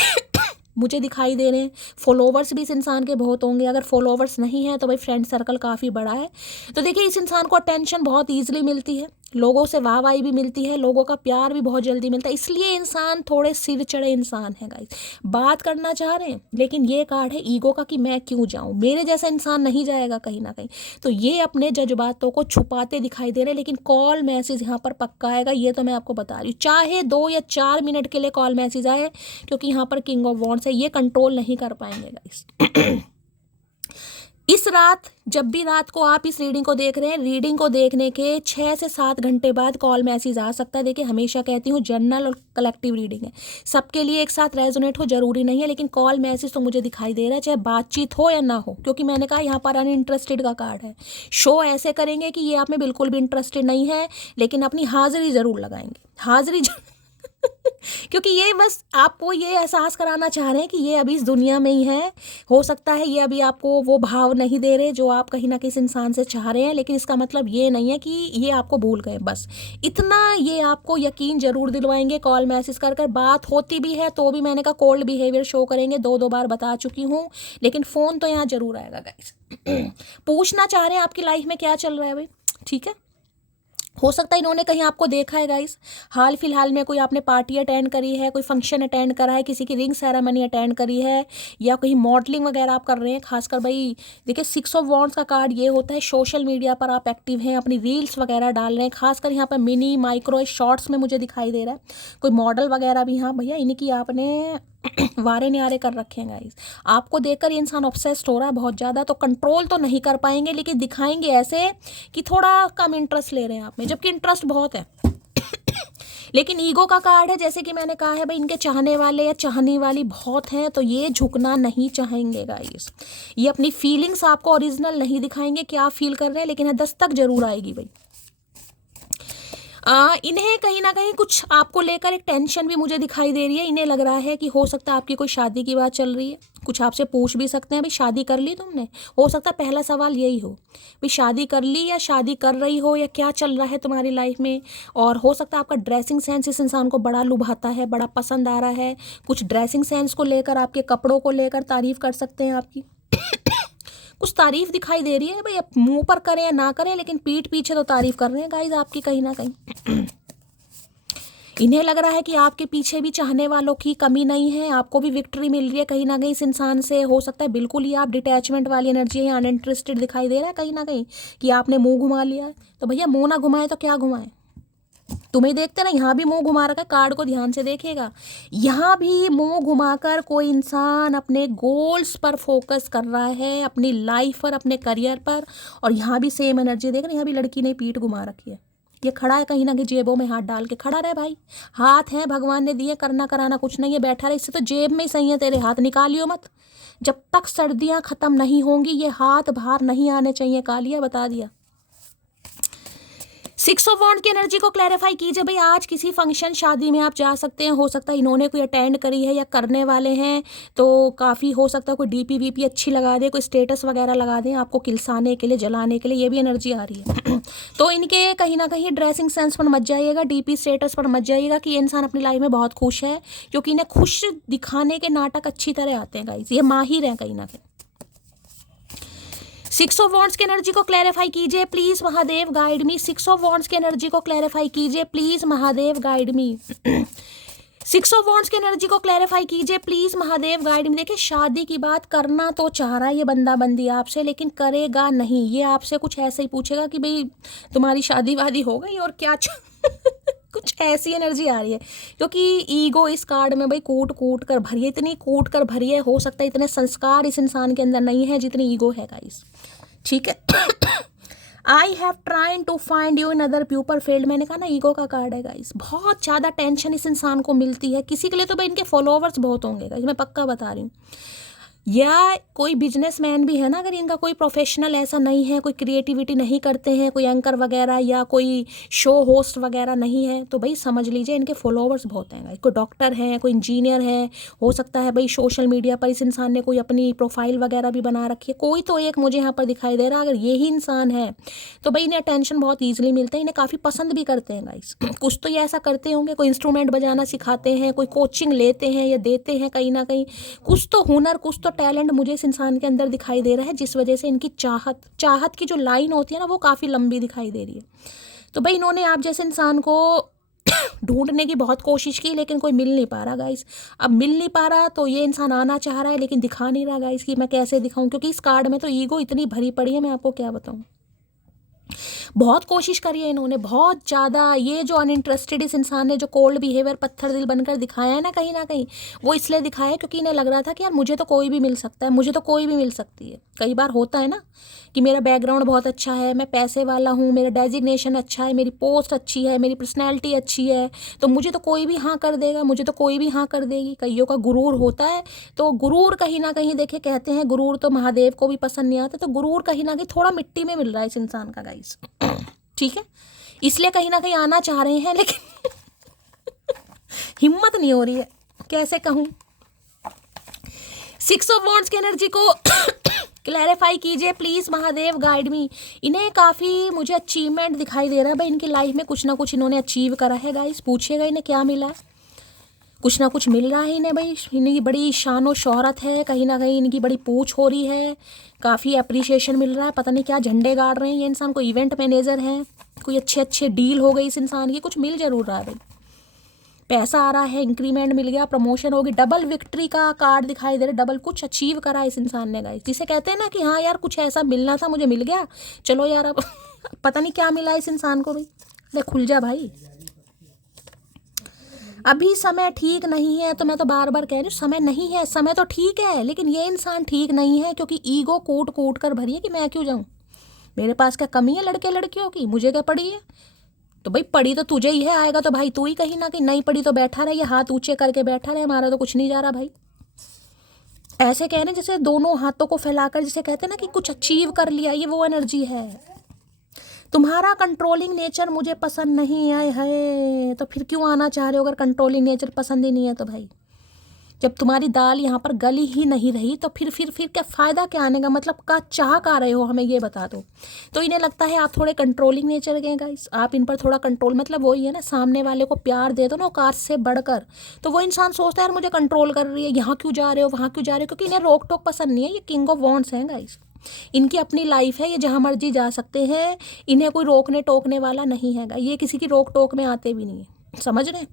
मुझे दिखाई दे रहे हैं, फॉलोवर्स भी इस इंसान के बहुत होंगे। अगर फॉलोवर्स नहीं है तो भाई फ्रेंड सर्कल काफ़ी बड़ा है। तो देखिए इस इंसान को अटेंशन बहुत ईजिली मिलती है, लोगों से वाहवाही भी मिलती है, लोगों का प्यार भी बहुत जल्दी मिलता है, इसलिए इंसान थोड़े सिर चढ़े इंसान है गाइस। बात करना चाह रहे हैं लेकिन ये कार्ड है ईगो का कि मैं क्यों जाऊं, मेरे जैसा इंसान नहीं जाएगा कहीं ना कहीं। तो ये अपने जज्बातों को छुपाते दिखाई दे रहे हैं, लेकिन कॉल मैसेज यहाँ पर पक्का आएगा, ये तो मैं आपको बता रही हूँ। चाहे 2 या 4 मिनट के लिए कॉल मैसेज आए, क्योंकि यहाँ पर किंग ऑफ वॉन्ड्स है, ये कंट्रोल नहीं कर पाएंगे गाइस। इस रात, जब भी रात को आप इस रीडिंग को देख रहे हैं, रीडिंग को देखने के 6 से 7 घंटे बाद कॉल मैसेज आ सकता है। देखिए हमेशा कहती हूँ जनरल और कलेक्टिव रीडिंग है, सबके लिए एक साथ रेजोनेट हो जरूरी नहीं है, लेकिन कॉल मैसेज तो मुझे दिखाई दे रहा है, चाहे बातचीत हो या ना हो, क्योंकि मैंने कहा यहाँ पर अनइंटरेस्टेड का कार्ड है। शो ऐसे करेंगे कि ये आप में बिल्कुल भी इंटरेस्टेड नहीं है, लेकिन अपनी हाजिरी ज़रूर लगाएंगे, हाजिरी क्योंकि ये बस आपको ये एहसास कराना चाह रहे हैं कि ये अभी इस दुनिया में ही है। हो सकता है ये अभी आपको वो भाव नहीं दे रहे जो आप कहीं ना किसी इंसान से चाह रहे हैं, लेकिन इसका मतलब ये नहीं है कि ये आपको भूल गए। बस इतना ये आपको यकीन जरूर दिलवाएंगे, कॉल मैसेज कर कर। बात होती भी है तो भी मैंने कहा कोल्ड बिहेवियर शो करेंगे, 2 बार बता चुकी हूँ, लेकिन फ़ोन तो यहाँ जरूर आएगा गाइस। पूछना चाह रहे हैं आपकी लाइफ में क्या चल रहा है भाई, ठीक है। हो सकता है इन्होंने कहीं आपको देखा है गाइस, हाल फिलहाल में कोई आपने पार्टी अटेंड करी है, कोई फंक्शन अटेंड करा है, किसी की रिंग सेरेमनी अटेंड करी है, या कहीं मॉडलिंग वगैरह आप कर रहे हैं। खासकर भाई देखिए 6 ऑफ वॉन्ड्स का कार्ड ये होता है, सोशल मीडिया पर आप एक्टिव हैं, अपनी रील्स वगैरह डाल रहे हैं, खासकर यहाँ पर मिनी माइक्रो शॉर्ट्स में मुझे दिखाई दे रहा है। कोई मॉडल वगैरह भी, हाँ भैया इनकी आपने वारे न्यारे कर रखे हैं गाइस। आपको देखकर ये इंसान ऑब्सेस्ड हो रहा है बहुत ज़्यादा, तो कंट्रोल तो नहीं कर पाएंगे, लेकिन दिखाएंगे ऐसे कि थोड़ा कम इंटरेस्ट ले रहे हैं आप में, जबकि इंटरेस्ट बहुत है। लेकिन ईगो का कार्ड है, जैसे कि मैंने कहा है भाई इनके चाहने वाले या चाहने वाली बहुत हैं, तो ये झुकना नहीं चाहेंगे गाइस। ये अपनी फीलिंग्स आपको ओरिजिनल नहीं दिखाएंगे क्या फील कर रहे हैं, लेकिन दस्तक जरूर आएगी भाई। इन्हें कहीं ना कहीं कुछ आपको लेकर एक टेंशन भी मुझे दिखाई दे रही है। इन्हें लग रहा है कि हो सकता है आपकी कोई शादी की बात चल रही है, कुछ आपसे पूछ भी सकते हैं भाई शादी कर ली तुमने। हो सकता है पहला सवाल यही हो, भाई शादी कर ली या शादी कर रही हो, या क्या चल रहा है तुम्हारी लाइफ में। और हो सकता है आपका ड्रेसिंग सेंस इस इंसान को बड़ा लुभाता है, बड़ा पसंद आ रहा है। कुछ ड्रेसिंग सेंस को लेकर, आपके कपड़ों को लेकर तारीफ कर सकते हैं आपकी। कुछ तारीफ दिखाई दे रही है भाई, अब मुंह पर करें या ना करें, लेकिन पीठ पीछे तो तारीफ कर रहे हैं गाइस आपकी कहीं ना कहीं। इन्हें लग रहा है कि आपके पीछे भी चाहने वालों की कमी नहीं है, आपको भी विक्ट्री मिल रही है कहीं ना कहीं इस इंसान से। हो सकता है बिल्कुल ही आप डिटैचमेंट वाली एनर्जी है, अनइंटरेस्टेड दिखाई दे रहा है कहीं ना कहीं कि आपने मुंह घुमा लिया है। तो भैया मुंह ना घुमाए तो क्या घुमाए, तुम्हें देखते ना यहाँ भी मुंह घुमा रखा है, कार्ड को ध्यान से देखिएगा। यहाँ भी मुंह घुमाकर कोई इंसान अपने गोल्स पर फोकस कर रहा है, अपनी लाइफ पर, अपने करियर पर। और यहाँ भी सेम एनर्जी देख रहे हैं, यहाँ भी लड़की ने पीठ घुमा रखी है। ये खड़ा है कहीं ना कहीं जेबों में हाथ डाल के खड़ा रहे भाई, हाथ है भगवान ने दिए, करना कराना कुछ नहीं है, बैठा रहे। इससे तो जेब में ही सही है तेरे हाथ, निकालियो मत। जब तक सर्दियाँ खत्म नहीं होंगी ये हाथ बाहर नहीं आने चाहिए, कालिया बता दिया। सिक्स ऑफ वॉन्ड की एनर्जी को क्लैरिफाई कीजिए भाई। आज किसी फंक्शन शादी में आप जा सकते हैं, हो सकता है इन्होंने कोई अटेंड करी है या करने वाले हैं, तो काफ़ी हो सकता है कोई डीपी वीपी अच्छी लगा दे, कोई स्टेटस वगैरह लगा दें आपको किलसाने के लिए, जलाने के लिए, ये भी एनर्जी आ रही है। तो इनके कहीं ना कहीं ड्रेसिंग सेंस पर मत जाइएगा, डीपी स्टेटस पर मत जाइएगा कि ये इंसान अपनी लाइफ में बहुत खुश है, क्योंकि इन्हें खुश दिखाने के नाटक अच्छी तरह आते हैं गाइस, ये माहिर हैं कहीं ना कहीं। सिक्स ऑफ वॉन्ड्स की एनर्जी को क्लैरिफाई कीजिए please Mahadev guide me. Six of wands की एनर्जी को क्लैरिफाई कीजिए please Mahadev guide me. Six of wands की एनर्जी को क्लैरिफाई कीजिए प्लीज महादेव गाइड मी। देखिए शादी की बात करना तो चाह रहा है ये बंदा बंदी आपसे, लेकिन करेगा नहीं। ये आपसे कुछ ऐसे ही पूछेगा कि भाई तुम्हारी शादी वादी हो गई और क्या कुछ ऐसी एनर्जी आ रही है, क्योंकि ईगो इस कार्ड में भाई कूट कूट कर भरी है, इतनी कूट कर भरी है। हो सकता है इतने संस्कार इस इंसान के अंदर नहीं है जितनी ईगो है गाइस, ठीक है। I have trying to find you in other people field, मैंने कहा ना ईगो का कार्ड है गाइस। बहुत ज़्यादा टेंशन इस इंसान को मिलती है, किसी के लिए तो भाई इनके फॉलोअर्स बहुत होंगे गाइस, मैं पक्का बता रही हूँ। या कोई बिजनेसमैन भी है ना, अगर इनका कोई प्रोफेशनल ऐसा नहीं है, कोई क्रिएटिविटी नहीं करते हैं, कोई एंकर वगैरह या कोई शो होस्ट वगैरह नहीं है, तो भाई समझ लीजिए इनके फॉलोअर्स बहुत हैं। कोई डॉक्टर है, कोई इंजीनियर है, हो सकता है भाई सोशल मीडिया पर इस इंसान ने कोई अपनी प्रोफाइल वगैरह भी बना रखी है, कोई तो एक मुझे यहाँ पर दिखाई दे रहा है। अगर यही इंसान है तो भाई इन्हें अटेंशन बहुत ईजिली मिलते हैं, इन्हें काफ़ी पसंद भी करते हैं गाइस। कुछ तो ये ऐसा करते होंगे, कोई इंस्ट्रूमेंट बजाना सिखाते हैं, कोई कोचिंग लेते हैं या देते हैं, कहीं ना कहीं कुछ तो हुनर, कुछ तो टैलेंट मुझे इस इंसान के अंदर दिखाई दे रहा है, जिस वजह से इनकी चाहत की जो लाइन होती है ना वो काफ़ी लंबी दिखाई दे रही है। तो भाई इन्होंने आप जैसे इंसान को ढूंढने की बहुत कोशिश की, लेकिन कोई मिल नहीं पा रहा गाइस। अब मिल नहीं पा रहा तो ये इंसान आना चाह रहा है, लेकिन दिखा नहीं रहा गाइस कि मैं कैसे दिखाऊं, क्योंकि इस कार्ड में तो ईगो इतनी भरी पड़ी है, मैं आपको क्या बताऊं। बहुत कोशिश करी है इन्होंने, बहुत ज़्यादा। ये जो अनइंटरेस्टेड इस इंसान ने जो कोल्ड बिहेवियर, पत्थर दिल बनकर दिखाया है ना कहीं वो इसलिए दिखाया है क्योंकि इन्हें लग रहा था कि यार मुझे तो कोई भी मिल सकता है, मुझे तो कोई भी मिल सकती है। कई बार होता है ना कि मेरा बैकग्राउंड बहुत अच्छा है, मैं पैसे वाला हूँ, मेरा डेजिग्नेशन अच्छा है, मेरी पोस्ट अच्छी है, मेरी पर्सनैलिटी अच्छी है, तो मुझे तो कोई भी हाँ कर देगा, मुझे तो कोई भी हाँ कर देगी। कईयों का गुरूर होता है, तो गुरूर कहीं ना कहीं देखे कहते हैं गुरूर तो महादेव को भी पसंद नहीं आता, तो गुरूर कहीं ना कहीं थोड़ा मिट्टी में मिल रहा है इस इंसान का गाइस, ठीक है। इसलिए कहीं ना कहीं आना चाह रहे हैं, लेकिन हिम्मत नहीं हो रही है, कैसे कहूँ। सिक्स ऑफ वॉन्ड्स की एनर्जी को क्लैरिफाई कीजिए प्लीज महादेव गाइड मी। इन्हें काफ़ी मुझे अचीवमेंट दिखाई दे रहा है भाई, इनकी लाइफ में कुछ ना कुछ इन्होंने अचीव करा है गाइस। पूछिएगा इन्हें क्या मिला है, कुछ ना कुछ मिल रहा है इन्हें भाई। इनकी बड़ी शान और शोहरत है, कहीं ना कहीं इनकी बड़ी पूछ हो रही है, काफ़ी अप्रिसिएशन मिल रहा है, पता नहीं क्या झंडे गाड़ रहे हैं ये इंसान। कोई इवेंट मैनेजर है, कोई अच्छे डील हो गई इस इंसान की, कुछ मिल जरूर रहा है भाई। पैसा आ रहा है, इंक्रीमेंट मिल गया, प्रमोशन होगी, डबल विक्ट्री का कार्ड दिखाई दे रहा है, डबल कुछ अचीव करा इस इंसान ने गाइस। जिसे कहते हैं ना कि हाँ यार कुछ ऐसा मिलना था, मुझे मिल गया, चलो यार अब पता नहीं क्या मिला इस इंसान को भाई। ले खुल जा भाई, अभी समय ठीक नहीं है। तो मैं तो बार बार कह रही हूँ समय नहीं है, समय तो ठीक है, लेकिन ये इंसान ठीक नहीं है, क्योंकि ईगो कूट कूट कर भरी है कि मैं क्यों जाऊँ, मेरे पास क्या कमी है लड़के लड़कियों की, मुझे क्या पड़ी है। तो भाई पड़ी तो तुझे ही है, आएगा तो भाई तू ही कहीं ना कहीं, नहीं पड़ी तो बैठा रहे, ये हाथ ऊंचे करके बैठा रहे, हमारा तो कुछ नहीं जा रहा भाई। ऐसे कह रहे हैं जैसे दोनों हाथों को फैलाकर, जिसे कहते हैं ना कि कुछ अचीव कर लिया, ये वो एनर्जी है। तुम्हारा कंट्रोलिंग नेचर मुझे पसंद नहीं आए है, तो फिर क्यों आना चाह रहे हो अगर कंट्रोलिंग नेचर पसंद ही नहीं है तो भाई। जब तुम्हारी दाल यहाँ पर गली ही नहीं रही तो फिर क्या फ़ायदा, क्या आने का मतलब, का चाह का रहे हो, हमें ये बता दो। तो इन्हें लगता है आप थोड़े कंट्रोलिंग नेचर के गाइस, आप इन पर थोड़ा कंट्रोल, मतलब वही है ना, सामने वाले को प्यार दे दो ना औकात से बढ़कर, तो वो इंसान सोचता है यार मुझे कंट्रोल कर रही है, यहाँ क्यों जा रहे हो, वहाँ क्यों जा रहे हो, क्योंकि इन्हें रोक टोक पसंद नहीं है। ये किंग ऑफ वॉन्ड्स हैं गाइस, इनकी अपनी लाइफ है, ये जहाँ मर्जी जा सकते हैं, इन्हें कोई रोकने टोकने वाला नहीं है, ये किसी की रोक टोक में आते भी नहीं है, समझ रहे हैं।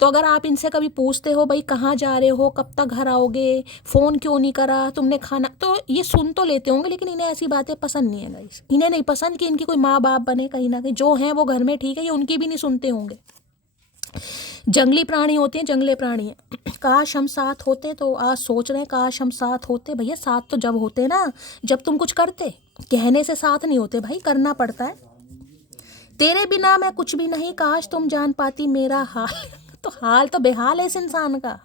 तो अगर आप इनसे कभी पूछते हो भाई कहाँ जा रहे हो, कब तक घर आओगे, फ़ोन क्यों नहीं करा, तुमने खाना, तो ये सुन तो लेते होंगे, लेकिन इन्हें ऐसी बातें पसंद नहीं है गाइस। इन्हें नहीं पसंद कि इनकी कोई माँ बाप बने, कहीं ना कहीं जो हैं वो घर में ठीक है, ये उनकी भी नहीं सुनते होंगे। जंगली प्राणी होते हैं, जंगली प्राणी हैं। काश हम साथ होते, तो आज सोच रहे हैं काश हम साथ होते। भैया साथ तो जब होते ना जब तुम कुछ करते, कहने से साथ नहीं होते भाई, करना पड़ता है। तेरे बिना मैं कुछ भी नहीं, काश तुम जान पाती मेरा हाल। तो हाल तो बेहाल है इस इंसान का,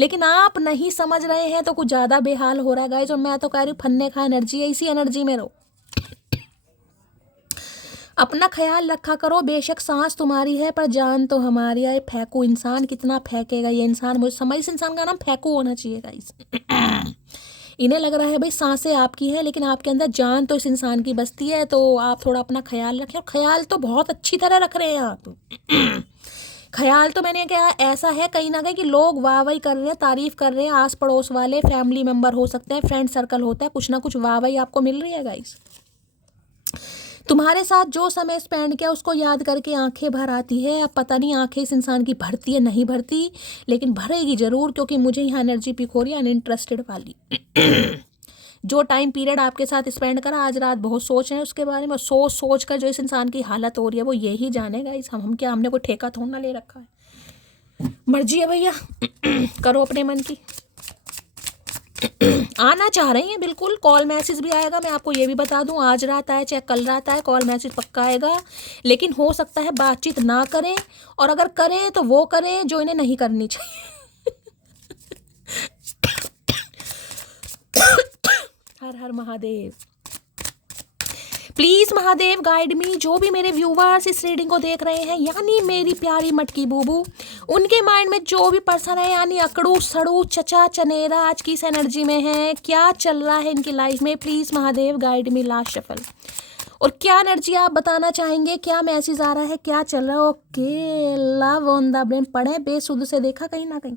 लेकिन आप नहीं समझ रहे हैं तो कुछ ज़्यादा बेहाल हो रहा है गाइस। और मैं तो कह रही हूँ फन्ने खा एनर्जी है, इसी एनर्जी में रहो। अपना ख्याल रखा करो, बेशक सांस तुम्हारी है पर जान तो हमारी है। फेंकू इंसान कितना फेंकेगा ये इंसान, मुझे समझ, इस इंसान का नाम फेंकू होना चाहिए गाइस। इन्हें लग रहा है भाई सांसें आपकी हैं लेकिन आपके अंदर जान तो इस इंसान की बसती है, तो आप थोड़ा अपना ख्याल रखें। और ख्याल तो बहुत अच्छी तरह रख रहे हैं आप। ख्याल तो मैंने क्या ऐसा है कहीं ना कहीं कि लोग वाह वाही कर रहे हैं, तारीफ कर रहे हैं, आस पड़ोस वाले, फैमिली मेंबर हो सकते हैं, फ्रेंड सर्कल होता है, कुछ ना कुछ वाह वाही आपको मिल रही है गाइस। तुम्हारे साथ जो समय स्पेंड किया उसको याद करके आंखें भर आती है। अब पता नहीं आंखें इस इंसान की भरती है नहीं भरती, लेकिन भरेगी जरूर, क्योंकि मुझे यहाँ एनर्जी पिक हो रही है अनइंटरेस्टेड वाली। जो टाइम पीरियड आपके साथ स्पेंड करा आज रात, बहुत सोच रहे हैं उसके बारे में। सोच सोच कर जो इस इंसान की हालत हो रही है वो यही जानेगा। इस हम क्या, हमने कोई ठेका थोड़ा ना ले रखा है। मर्जी है भैया, करो अपने मन की। आना चाह रही हैं बिल्कुल, कॉल मैसेज भी आएगा, मैं आपको ये भी बता दूं। आज रात आए चाहे कल रात आए, कॉल मैसेज पक्का आएगा। लेकिन हो सकता है बातचीत ना करें, और अगर करें तो वो करें जो इन्हें नहीं करनी चाहिए। हर हर Mahadev. Please Mahadev guide me. जो भी मेरे व्यूवर्स इस रीडिंग को देख रहे हैं, यानी मेरी प्यारी मटकी बूबू, उनके माइंड में जो भी पर्सन है, यानी अकड़ू सड़ू चचा चनेरा आज की इस एनर्जी में है, क्या चल रहा है इनकी लाइफ में, please Mahadev guide me. Last shuffle. और क्या एनर्जी आप बताना चाहेंगे, क्या मैसेज आ रहा है, क्या चल रहा है। Okay, love on the brain पढ़े, बेसुध से देखा कहीं ना कहीं।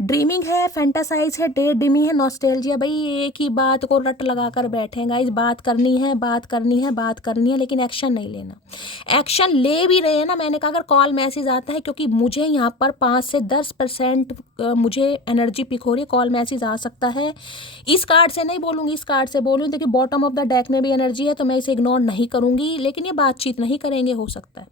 ड्रीमिंग है, फैंटासाइज है, डे ड्रीमिंग है, नॉस्टैल्जिया। भाई एक ही बात को रट लगा कर बैठे हैं गाइस। बात करनी है, बात करनी है, बात करनी है, लेकिन एक्शन नहीं लेना। एक्शन ले भी रहे हैं ना, मैंने कहा अगर कॉल मैसेज आता है, क्योंकि मुझे यहाँ पर 5 से 10% मुझे एनर्जी पिक हो रही है, कॉल मैसेज आ सकता है। इस कार्ड से नहीं बोलूँगी, इस कार्ड से बोलूँगी। देखिए बॉटम ऑफ द डेक में भी एनर्जी है, तो मैं इसे इग्नोर नहीं करूँगी, लेकिन ये बातचीत नहीं करेंगे हो सकता है।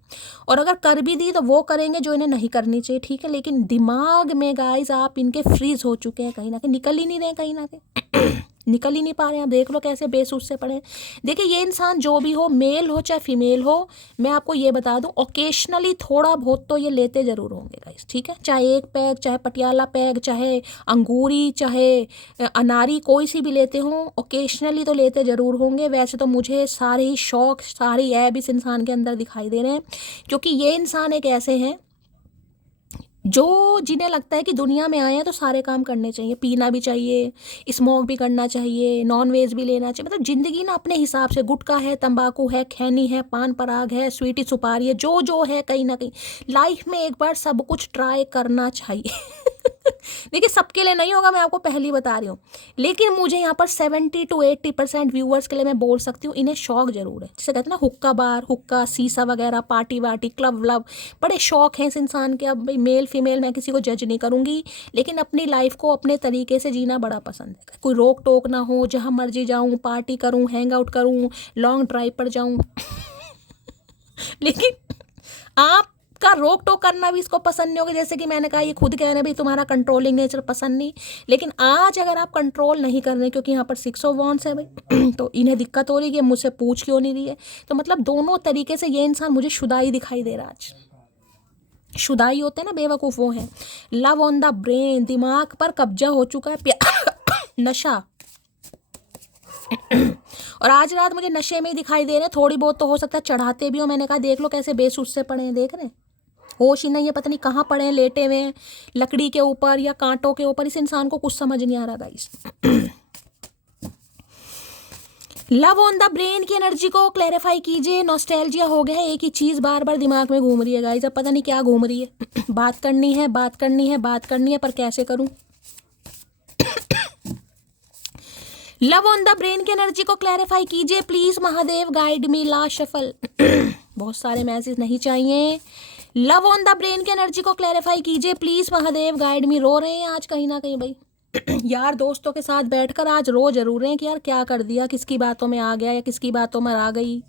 और अगर कर भी दी तो वो करेंगे जो इन्हें नहीं करनी चाहिए, ठीक है। लेकिन दिमाग में गाइस आप इनके फ्रीज हो चुके हैं कहीं ना कहीं, निकल ही नहीं रहे कहीं ना कहीं। निकल ही नहीं पा रहे हैं। आप देख लो कैसे बेसुस से पड़े हैं। देखिए ये इंसान जो भी हो, मेल हो चाहे फीमेल हो, मैं आपको ये बता दूं, ओकेशनली थोड़ा बहुत तो ये लेते जरूर होंगे गाइस, ठीक है। चाहे एक पैग, चाहे पटियाला पैग, चाहे अंगूरी, चाहे अनारी, कोई सी भी लेते हों, ओकेशनली तो लेते जरूर होंगे। वैसे तो मुझे सारे ही शौक, सारी ऐब इस इंसान के अंदर दिखाई दे रहे हैं, क्योंकि ये इंसान एक ऐसे हैं जो जिन्हें लगता है कि दुनिया में आए हैं तो सारे काम करने चाहिए, पीना भी चाहिए, स्मोक भी करना चाहिए, नॉन वेज भी लेना चाहिए। मतलब ज़िंदगी ना अपने हिसाब से, गुटखा है, तंबाकू है, खैनी है, पान पराग है, स्वीटी सुपारी है, जो जो है कहीं ना कहीं लाइफ में एक बार सब कुछ ट्राई करना चाहिए। देखिए सबके लिए नहीं होगा, मैं आपको पहले ही बता रही हूँ, लेकिन मुझे यहाँ पर 70 to 80% व्यूवर्स के लिए मैं बोल सकती हूँ इन्हें शौक जरूर है। जिसे कहते हैं ना हुक्का बार, हुक्का सीसा वगैरह, पार्टी वार्टी, क्लब व्लब, बड़े शौक हैं इस इंसान के। अब भाई मेल फीमेल मैं किसी को जज नहीं करूँगी, लेकिन अपनी लाइफ को अपने तरीके से जीना बड़ा पसंद है। कोई रोक टोक ना हो, जहाँ मर्जी जाऊँ, पार्टी करूँ, हैंग आउट करूँ, लॉन्ग ड्राइव पर जाऊँ। लेकिन आप का रोक टोक करना भी इसको पसंद नहीं होगा। जैसे कि मैंने कहा, ये खुद कह रहे हैं भाई तुम्हारा कंट्रोलिंग नेचर पसंद नहीं, लेकिन आज अगर आप कंट्रोल नहीं कर रहे, क्योंकि यहाँ पर 6 ऑफ वॉन्ड्स है भाई, तो इन्हें दिक्कत हो रही है कि मुझसे पूछ क्यों नहीं रही है। तो मतलब दोनों तरीके से ये इंसान मुझे शुदाई दिखाई दे रहा है आज। शुदाई होते हैं ना बेवकूफ़, वो है। लव ऑन द ब्रेन, दिमाग पर कब्जा हो चुका है, नशा। और आज रात मुझे नशे में ही दिखाई दे रहे हैं। थोड़ी बहुत तो हो सकता है चढ़ाते भी हो। मैंने कहा देख लो कैसे बेसुध से पड़े हैं, देख रहे हैं, होश ही नहीं है, पता नहीं कहाँ पड़े हैं, लेटे हुए हैं लकड़ी के ऊपर या कांटों के ऊपर। इस इंसान को कुछ समझ नहीं आ रहा guys. Love on the brain की एनर्जी को क्लैरिफाई कीजिए। नॉस्टैल्जिया हो गया है, एक ही चीज़ बार बार दिमाग में घूम रही है गाइस। अब पता नहीं क्या घूम रही है। बात करनी है, बात करनी है, बात करनी है, पर कैसे करूं। लव ऑन द ब्रेन की एनर्जी को क्लैरिफाई कीजिए please Mahadev guide me. Last shuffle. बहुत सारे मैसेज नहीं चाहिए। लव ऑन द ब्रेन की एनर्जी को क्लैरिफाई कीजिए प्लीज महादेव गाइड मी। रो रहे हैं आज कहीं ना कहीं भाई। यार दोस्तों के साथ बैठकर आज रो जरूर रहे हैं कि यार क्या कर दिया, किसकी बातों में आ गया या किसकी बातों में आ गई।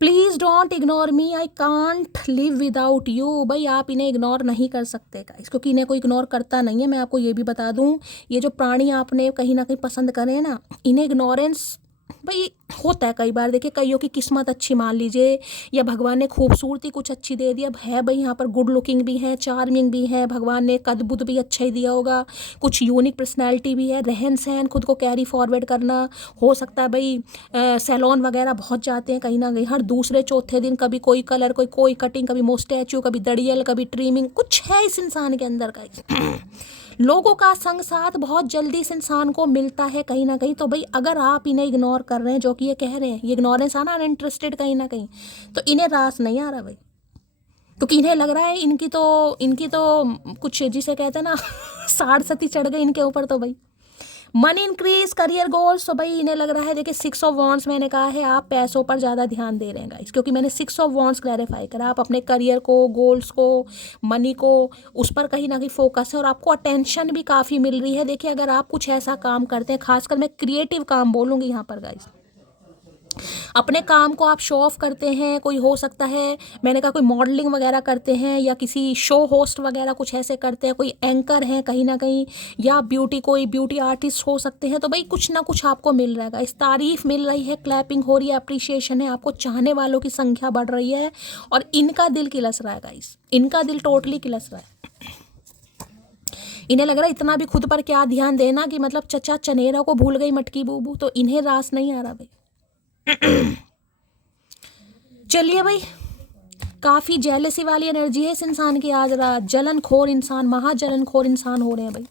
Please don't ignore me, I can't live without you. भाई आप इन्हें इग्नोर नहीं कर सकते गाइस, क्योंकि इन्हें कोई इग्नोर करता नहीं है। मैं आपको ये भी बता दूं, ये जो प्राणी आपने कहीं ना कहीं पसंद करे हैं ना, इन्हें इग्नोरेंस भाई होता है कई बार, देखिए कईयों की किस्मत अच्छी मान लीजिए, या भगवान ने खूबसूरती कुछ अच्छी दे दी। अब है भाई यहाँ पर गुड लुकिंग भी है, चार्मिंग भी है, भगवान ने कद बुद भी अच्छा ही दिया होगा, कुछ यूनिक पर्सनैलिटी भी है, रहन सहन खुद को कैरी फॉरवर्ड करना हो सकता है भाई। सैलून वगैरह बहुत जाते हैं कहीं ना कहीं, हर दूसरे चौथे दिन कभी कोई कलर, कोई कटिंग, कभी मोस्टैचू, कभी दड़ियल, कभी ट्रिमिंग, कुछ है इस इंसान के अंदर का। लोगों का संग साथ बहुत जल्दी इस इंसान को मिलता है कहीं ना कहीं। तो भाई अगर आप इन्हें इग्नोर कर रहे हैं, जो कि ये कह रहे हैं, ये इग्नोरेंस आना अनइंटरेस्टेड कहीं ना कहीं, तो इन्हें रास नहीं आ रहा भाई, क्योंकि इन्हें लग रहा है इनकी तो कुछ जिसे कहते हैं ना साढ़ सती चढ़ गई इनके ऊपर। तो भाई मनी इंक्रीज, करियर गोल्स, तो भाई इन्हें लग रहा है, देखिए 6 ऑफ वॉन्ड्स मैंने कहा है, आप पैसों पर ज़्यादा ध्यान दे रहे हैं गाइस, क्योंकि मैंने 6 ऑफ वॉन्ड्स क्लैरिफाई करा। आप अपने करियर को, गोल्स को, मनी को, उस पर कहीं ना कहीं फोकस है, और आपको अटेंशन भी काफ़ी मिल रही है। देखिए अगर आप कुछ ऐसा काम करते हैं, खासकर मैं क्रिएटिव काम बोलूँगी यहाँ पर गाइस, अपने काम को आप शो ऑफ करते हैं, कोई हो सकता है, मैंने कहा कोई मॉडलिंग वगैरह करते हैं, या किसी शो होस्ट वगैरह कुछ ऐसे करते हैं, कोई एंकर हैं कहीं ना कहीं, या कोई ब्यूटी आर्टिस्ट हो सकते हैं, तो भाई कुछ ना कुछ आपको मिल रहा है, इस तारीफ मिल रही है, क्लैपिंग हो रही है, अप्रिशिएशन है, आपको चाहने वालों की संख्या बढ़ रही है, और इनका दिल किलस रहा है गाइस, इनका दिल टोटली किलस रहा है। इन्हें लग रहा है इतना भी खुद पर क्या ध्यान देना कि मतलब चचा चनेरा को भूल गई मटकी बूबू, तो इन्हें रास नहीं आ रहा भाई। चलिए भाई, काफ़ी जेलसी वाली एनर्जी है इस इंसान की आज रात, जलनखोर इंसान, महाजलनखोर इंसान हो रहे हैं भाई।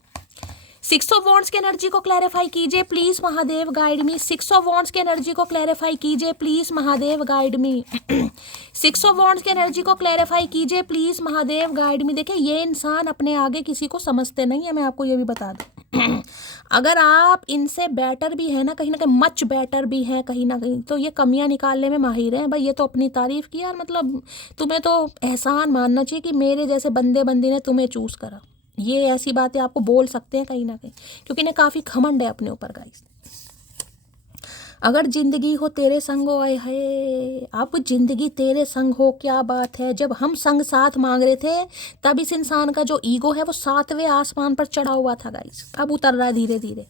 6 ऑफ वॉन्ड्स की एनर्जी को क्लैरिफाई कीजिए please Mahadev, guide me. 6 of wands की एनर्जी को क्लैरिफाई कीजिए please Mahadev, guide me. 6 of wands की एनर्जी को क्लैरिफाई कीजिए प्लीज महादेव, गाइड मी। देखिए ये इंसान अपने आगे किसी को समझते नहीं है, मैं आपको ये भी बता दूं। अगर आप इनसे बेटर भी है ना कहीं मच बेटर भी है कहीं ना कहीं, तो ये कमियां निकालने में माहिर हैं भाई। ये तो अपनी तारीफ की यार, मतलब तुम्हें तो एहसान मानना चाहिए कि मेरे जैसे बंदे बंदी ने तुम्हें चूज करा। ये ऐसी बातें आपको बोल सकते हैं कहीं ना कहीं, क्योंकि इन्हें काफ़ी घमंड है अपने ऊपर गाइस। अगर जिंदगी हो तेरे संग हो, आए है अब जिंदगी तेरे संग हो, क्या बात है। जब हम संग साथ मांग रहे थे, तब इस इंसान का जो ईगो है वो 7वें आसमान पर चढ़ा हुआ था गाइस, अब उतर रहा है धीरे धीरे।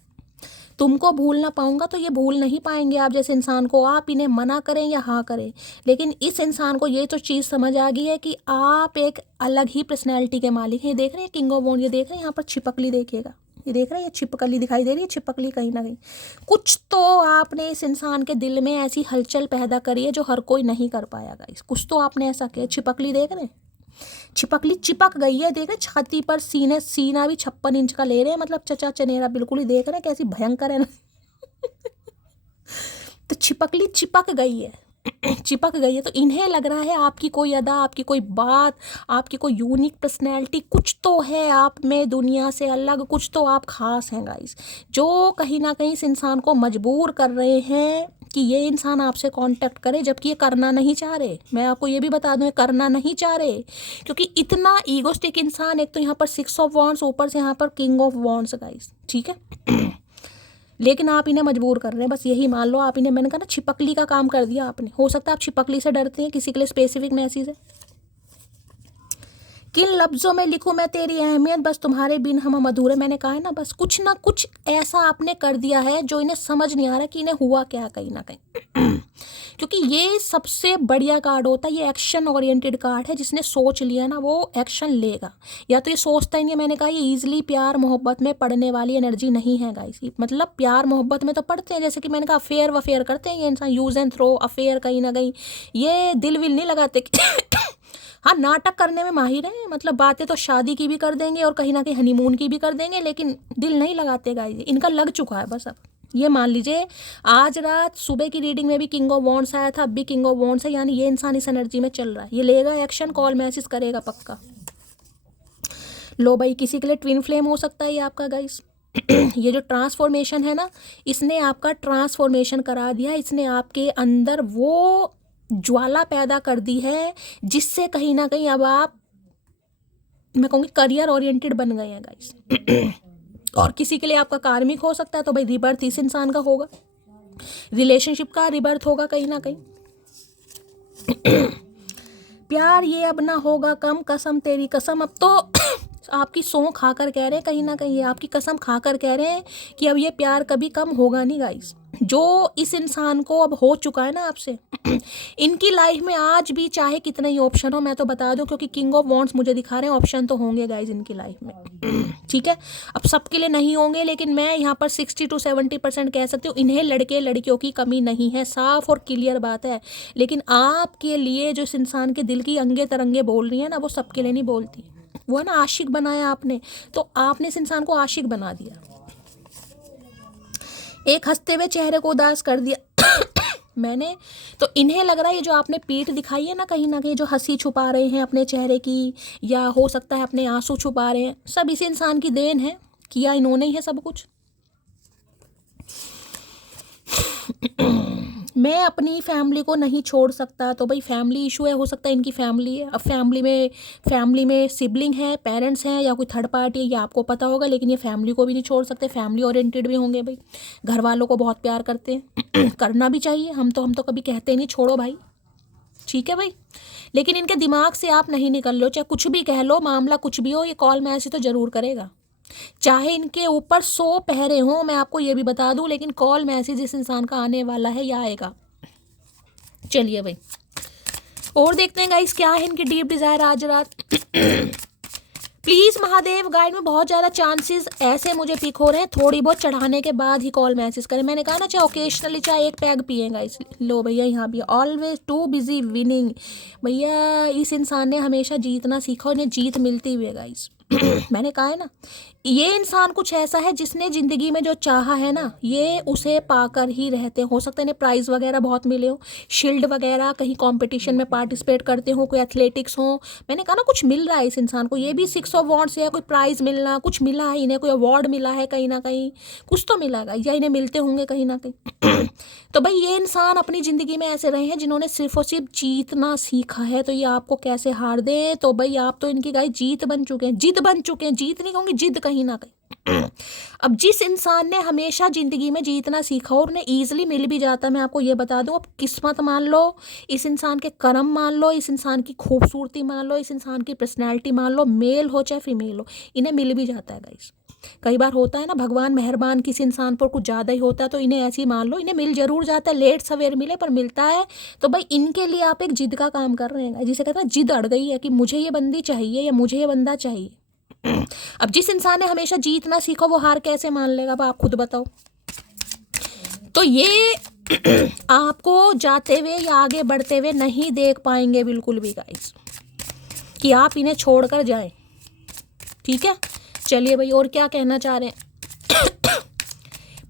तुमको भूल ना पाऊंगा, तो ये भूल नहीं पाएंगे आप जैसे इंसान को, आप इन्हें मना करें या हाँ करें। लेकिन इस इंसान को ये तो चीज़ समझ आ गई है कि आप एक अलग ही पर्सनैलिटी के मालिक हैं। देख रहे हैं किंग ऑफ वॉन्ड, ये देख रहे हैं यहाँ पर छिपकली, देखिएगा ये देख रहे हैं, ये छिपकली दिखाई दे रही है, छिपकली कहीं ना कहीं कुछ तो आपने इस इंसान के दिल में ऐसी हलचल पैदा करी है जो हर कोई नहीं कर पाएगा। इस कुछ तो आपने ऐसा किया। छिपकली देख रहे हैं, छिपकली चिपक गई है, देख रहे छाती पर, सीना भी 56 इंच का ले रहे हैं, मतलब चचा चनेरा बिल्कुल ही देख रहे हैं, कैसी भयंकर है ना। तो छिपकली चिपक गई है, चिपक गई है। तो इन्हें लग रहा है आपकी कोई अदा, आपकी कोई बात, आपकी कोई यूनिक पर्सनैलिटी, कुछ तो है आप में दुनिया से अलग, कुछ तो आप खास हैं गाइस, जो कहीं ना कहीं इस इंसान को मजबूर कर रहे हैं कि ये इंसान आपसे कांटेक्ट करे, जबकि ये करना नहीं चाह रहे। मैं आपको ये भी बता दूं, ये करना नहीं चाह रहे, क्योंकि इतना ईगोस्टिक इंसान, एक तो यहाँ पर 6 ऑफ वॉन्ड्स, ऊपर से यहाँ पर किंग ऑफ वॉन्ड्स गाइस, ठीक है। लेकिन आप इन्हें मजबूर कर रहे हैं, बस यही मान लो आप इन्हें, मैंने कहा ना छिपकली का काम कर दिया आपने। हो सकता है आप छिपकली से डरते हैं, किसी के लिए स्पेसिफिक मैसेज है। किन लफ्ज़ों में लिखूं मैं तेरी अहमियत, बस तुम्हारे बिन हम अधूरे। मैंने कहा है ना, बस कुछ ना कुछ ऐसा आपने कर दिया है जो इन्हें समझ नहीं आ रहा कि इन्हें हुआ क्या कहीं ना कहीं। क्योंकि ये सबसे बढ़िया कार्ड होता है, ये एक्शन ओरिएंटेड कार्ड है। जिसने सोच लिया ना वो एक्शन लेगा, या तो ये सोचता ही नहीं। मैंने कहा ये ईजिली प्यार मोहब्बत में पड़ने वाली एनर्जी नहीं है गाइस। मतलब प्यार मोहब्बत में तो पढ़ते हैं, जैसे कि मैंने कहा अफेयर वफेयर करते हैं ये इंसान, यूज़ एंड थ्रो अफेयर कहीं ना कहीं, ये दिल विल नहीं लगाते। हाँ नाटक करने में माहिर हैं, मतलब बातें तो शादी की भी कर देंगे और कहीं ना कहीं हनीमून की भी कर देंगे, लेकिन दिल नहीं लगाते गाइस। इनका लग चुका है बस। अब ये मान लीजिए आज रात सुबह की रीडिंग में भी किंग ऑफ वॉन्ड्स आया था, अब भी किंग ऑफ वॉन्ड्स है, यानी ये इंसान इस एनर्जी में चल रहा है। ये लेगा एक्शन, कॉल मैसेज करेगा पक्का। लो भाई, किसी के लिए ट्विन फ्लेम हो सकता है ये आपका गाइस। ये जो ट्रांसफॉर्मेशन है ना, इसने आपका ट्रांसफॉर्मेशन करा दिया, इसने आपके अंदर वो ज्वाला पैदा कर दी है जिससे कहीं ना कहीं अब आप, मैं कहूँगी करियर ओरिएंटेड बन गए हैं गाइस। और किसी के लिए आपका कार्मिक हो सकता है, तो भाई रिबर्थ इस इंसान का होगा, रिलेशनशिप का रिबर्थ होगा कहीं ना कहीं। प्यार ये अब ना होगा कम, कसम तेरी कसम। अब तो आपकी सौं खाकर कह रहे हैं कहीं ना कहीं, आपकी कसम खाकर कह रहे हैं कि अब ये प्यार कभी कम होगा नहीं गाइस। जो इस इंसान को अब हो चुका है ना आपसे, इनकी लाइफ में आज भी चाहे कितने ही ऑप्शन हो, मैं तो बता दूं क्योंकि किंग ऑफ वॉन्ड्स मुझे दिखा रहे हैं, ऑप्शन तो होंगे गाइज इनकी लाइफ में। ठीक है, अब सबके लिए नहीं होंगे, लेकिन मैं यहाँ पर 60 to 70% कह सकती हूँ इन्हें लड़के लड़कियों की कमी नहीं है, साफ और क्लियर बात है। लेकिन आपके लिए जो इस इंसान के दिल की अंगे तरंगे बोल रही है ना, वो सबके लिए नहीं बोलती। वो है ना, आशिक बनाया आपने, तो आपने इस इंसान को आशिक बना दिया, एक हंसते हुए चेहरे को उदास कर दिया मैंने। तो इन्हें लग रहा है ये जो आपने पीठ दिखाई है ना कहीं जो हंसी छुपा रहे हैं अपने चेहरे की, या हो सकता है अपने आंसू छुपा रहे हैं, सब इसी इंसान की देन है, किया इन्होंने ही है सब कुछ। मैं अपनी फैमिली को नहीं छोड़ सकता, तो भाई फैमिली इशू है, हो सकता है इनकी फैमिली है। अब फैमिली में सिबलिंग है, पेरेंट्स हैं या कोई थर्ड पार्टी है, ये आपको पता होगा, लेकिन ये फैमिली को भी नहीं छोड़ सकते, फैमिली ओरिएंटेड भी होंगे भाई, घर वालों को बहुत प्यार करते हैं करना भी चाहिए, हम तो कभी कहते नहीं छोड़ो भाई, ठीक है भाई। लेकिन इनके दिमाग से आप नहीं निकल लो, चाहे कुछ भी कह लो, मामला कुछ भी हो, ये कॉल मैसेज तो जरूर करेगा, चाहे इनके ऊपर 100 पहरे हों, मैं आपको ये भी बता दूं, लेकिन कॉल मैसेज इस इंसान का आने वाला है या आएगा। चलिए भाई और देखते हैं गाइस क्या है इनकी डीप डिजायर आज रात। प्लीज महादेव गाइड में बहुत ज़्यादा चांसेस ऐसे मुझे पिक हो रहे हैं, थोड़ी बहुत चढ़ाने के बाद ही कॉल मैसेज करें। मैंने कहा ना, चाहे ओकेशनली चाहे एक पैग पिए गाइस। लो भैया यहाँ भी ऑलवेज टू बिजी विनिंग, भैया इस इंसान ने हमेशा जीतना सीखा, उन्हें जीत मिलती हुई है गाइस। मैंने कहा है ना, ये इंसान कुछ ऐसा है जिसने ज़िंदगी में जो चाहा है ना, ये उसे पाकर ही रहते हैं। हो सकता है इन्हें प्राइज़ वगैरह बहुत मिले हो, शील्ड वगैरह, कहीं कंपटीशन में पार्टिसिपेट करते हो, कोई एथलेटिक्स हो, मैंने कहा ना कुछ मिल रहा है इस इंसान को। ये भी 6 ऑफ वॉन्ड्स है, कोई प्राइज़ मिलना, कुछ मिला है इन्हें, कोई अवार्ड मिला है कहीं ना कहीं, कुछ तो मिला है या इन्हें मिलते होंगे कहीं ना कहीं। तो भाई ये इंसान अपनी ज़िंदगी में ऐसे रहे हैं जिन्होंने सिर्फ और सिर्फ जीतना सीखा है, तो ये आपको कैसे हार दें। तो भाई आप तो इनकी गाय जीत बन चुके हैं, जिद बन चुके हैं, जीत नहीं कहूँगी, जिद कहीं ना कहीं। अब जिस इंसान ने हमेशा ज़िंदगी में जीतना सीखा और उन्हें ईजिली मिल भी जाता, मैं आपको ये बता दूं, अब किस्मत मान लो, इस इंसान के कर्म मान लो, इस इंसान की खूबसूरती मान लो, इस इंसान की पर्सनैलिटी मान लो, मेल हो चाहे फीमेल हो, इन्हें मिल भी जाता है गाइस। कई बार होता है ना, भगवान मेहरबान किसी इंसान पर कुछ ज़्यादा ही होता है, तो इन्हें ऐसे ही मान लो, इन्हें मिल जरूर जाता है, लेट सवेर मिले पर मिलता है। तो भाई इनके लिए आप एक जिद का काम कर रहे हैं, जिसे कहते हैं जिद अड़ गई है कि मुझे ये बंदी चाहिए या मुझे ये बंदा चाहिए। अब जिस इंसान ने हमेशा जीतना सीखो, वो हार कैसे मान लेगा, अब आप खुद बताओ। तो ये आपको जाते हुए या आगे बढ़ते हुए नहीं देख पाएंगे बिल्कुल भी गाइस, कि आप इन्हें छोड़कर जाएं, ठीक है। चलिए भाई और क्या कहना चाह रहे हैं।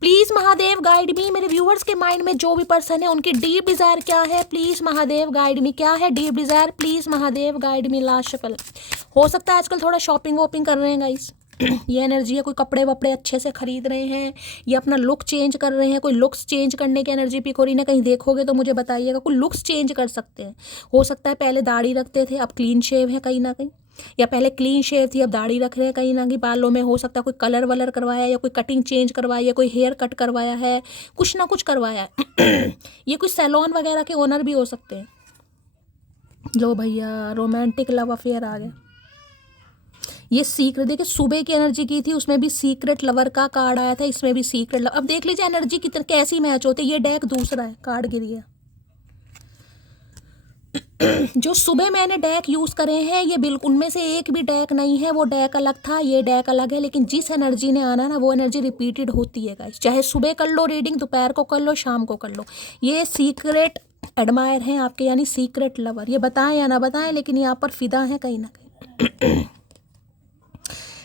प्लीज महादेव गाइड मी, मेरे व्यूअर्स के माइंड में जो भी पर्सन है उनकी डीप डिजायर क्या है, प्लीज महादेव गाइड मी, क्या है deep Dzire, please Mahadev guide me. Last shuffle हो सकता है आजकल थोड़ा शॉपिंग वॉपिंग कर रहे हैं गाइस, ये एनर्जी है, कोई कपड़े वपड़े अच्छे से खरीद रहे हैं, या अपना लुक चेंज कर रहे हैं, कोई लुक्स चेंज करने की एनर्जी पिक हो रही है। कहीं देखोगे तो मुझे बताइएगा, कोई लुक्स चेंज कर सकते हैं। हो सकता है पहले दाढ़ी रखते थे, अब क्लीन शेव है कहीं ना कहीं, या पहले क्लीन शेव थी अब दाढ़ी रख रहे हैं कहीं ना कहीं। बालों में हो सकता है कोई कलर वलर करवाया, या कोई कटिंग चेंज करवाया, या कोई हेयर कट करवाया है, कुछ ना कुछ करवाया है। ये कोई सैलून वगैरह के ओनर भी हो सकते हैं। लो भैया रोमांटिक लव अफेयर आ गया। ये सीक्रेट देखिए, सुबह की एनर्जी की थी, उसमें भी सीक्रेट लवर का कार्ड आया था, इसमें भी सीक्रेट लवर। अब देख लीजिए एनर्जी कितनी कैसी मैच होती है। ये डेक दूसरा है, कार्ड गिर गया। जो सुबह मैंने डेक यूज़ करे हैं, ये बिल्कुल उनमें से एक भी डेक नहीं है, वो डेक अलग था, ये डेक अलग है। लेकिन जिस एनर्जी ने आना ना, वो एनर्जी रिपीटेड होती है गाइस, चाहे सुबह कर लो रीडिंग, दोपहर को कर लो, शाम को कर लो। ये सीक्रेट एडमायर हैं आपके, यानी सीक्रेट लवर। ये बताएं या ना बताएं, लेकिन यहाँ पर फिदा है कहीं ना कहीं।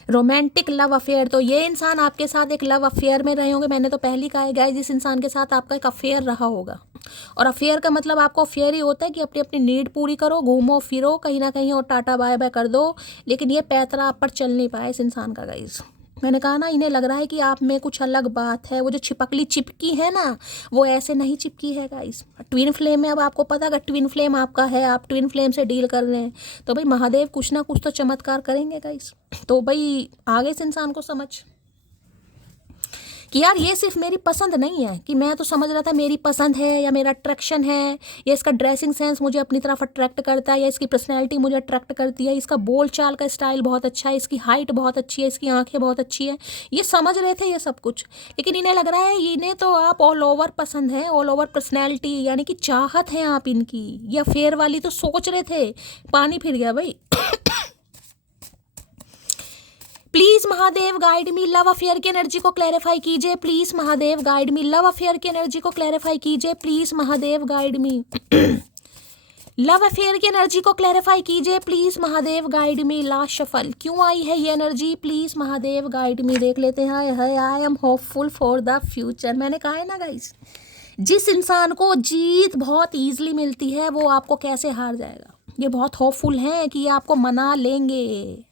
रोमांटिक लव अफेयर, तो ये इंसान आपके साथ एक लव अफेयर में रहे होंगे। मैंने तो पहली कहा है गाइस, जिस इंसान के साथ आपका एक अफेयर रहा होगा। और अफेयर का मतलब आपको अफेयर ही होता है कि अपनी अपनी नीड पूरी करो, घूमो फिरो कहीं ना कहीं और टाटा बाय बाय कर दो। लेकिन ये पैतरा आप पर चल नहीं पाया इस इंसान का गाइस। मैंने कहा ना, इन्हें लग रहा है कि आप में कुछ अलग बात है। वो जो छिपकली चिपकी है ना, वो ऐसे नहीं चिपकी है गाइस। ट्विन फ्लेम में अब आपको पता, अगर ट्विन फ्लेम आपका है, आप ट्विन फ्लेम से डील कर रहे हैं, तो भाई महादेव कुछ ना कुछ तो चमत्कार करेंगे गाइस। तो भाई आगे इस इंसान को समझ। कि यार ये सिर्फ मेरी पसंद नहीं है, कि मैं तो समझ रहा था मेरी पसंद है या मेरा अट्रैक्शन है, या इसका ड्रेसिंग सेंस मुझे अपनी तरफ अट्रैक्ट करता है, या इसकी पर्सनैलिटी मुझे अट्रैक्ट करती है, इसका बोल चाल का स्टाइल बहुत अच्छा है, इसकी हाइट बहुत अच्छी है, इसकी आंखें बहुत अच्छी है, ये समझ रहे थे ये सब कुछ। लेकिन इन्हें लग रहा है इन्हें तो आप ऑल ओवर पसंद है, ऑल ओवर पर्सनैलिटी यानी कि चाहत है आप इनकी, या फेयर वाली तो सोच रहे थे, पानी फिर गया भाई। Please Mahadev guide me, love affair की एनर्जी को क्लैरिफाई कीजिए। Please Mahadev guide me, love affair की एनर्जी को क्लैरिफाई कीजिए। Please Mahadev guide me, love affair की एनर्जी को क्लैरिफाई कीजिए। Please Mahadev guide me. Last shuffle, क्यों आई है ये एनर्जी? प्लीज महादेव गाइड मी। देख लेते हैं। I am hopeful for the future. मैंने कहा है ना गाइस, जिस इंसान को जीत बहुत ईजिली मिलती है वो आपको कैसे हार जाएगा। ये बहुत होपफुल हैं कि ये आपको मना लेंगे,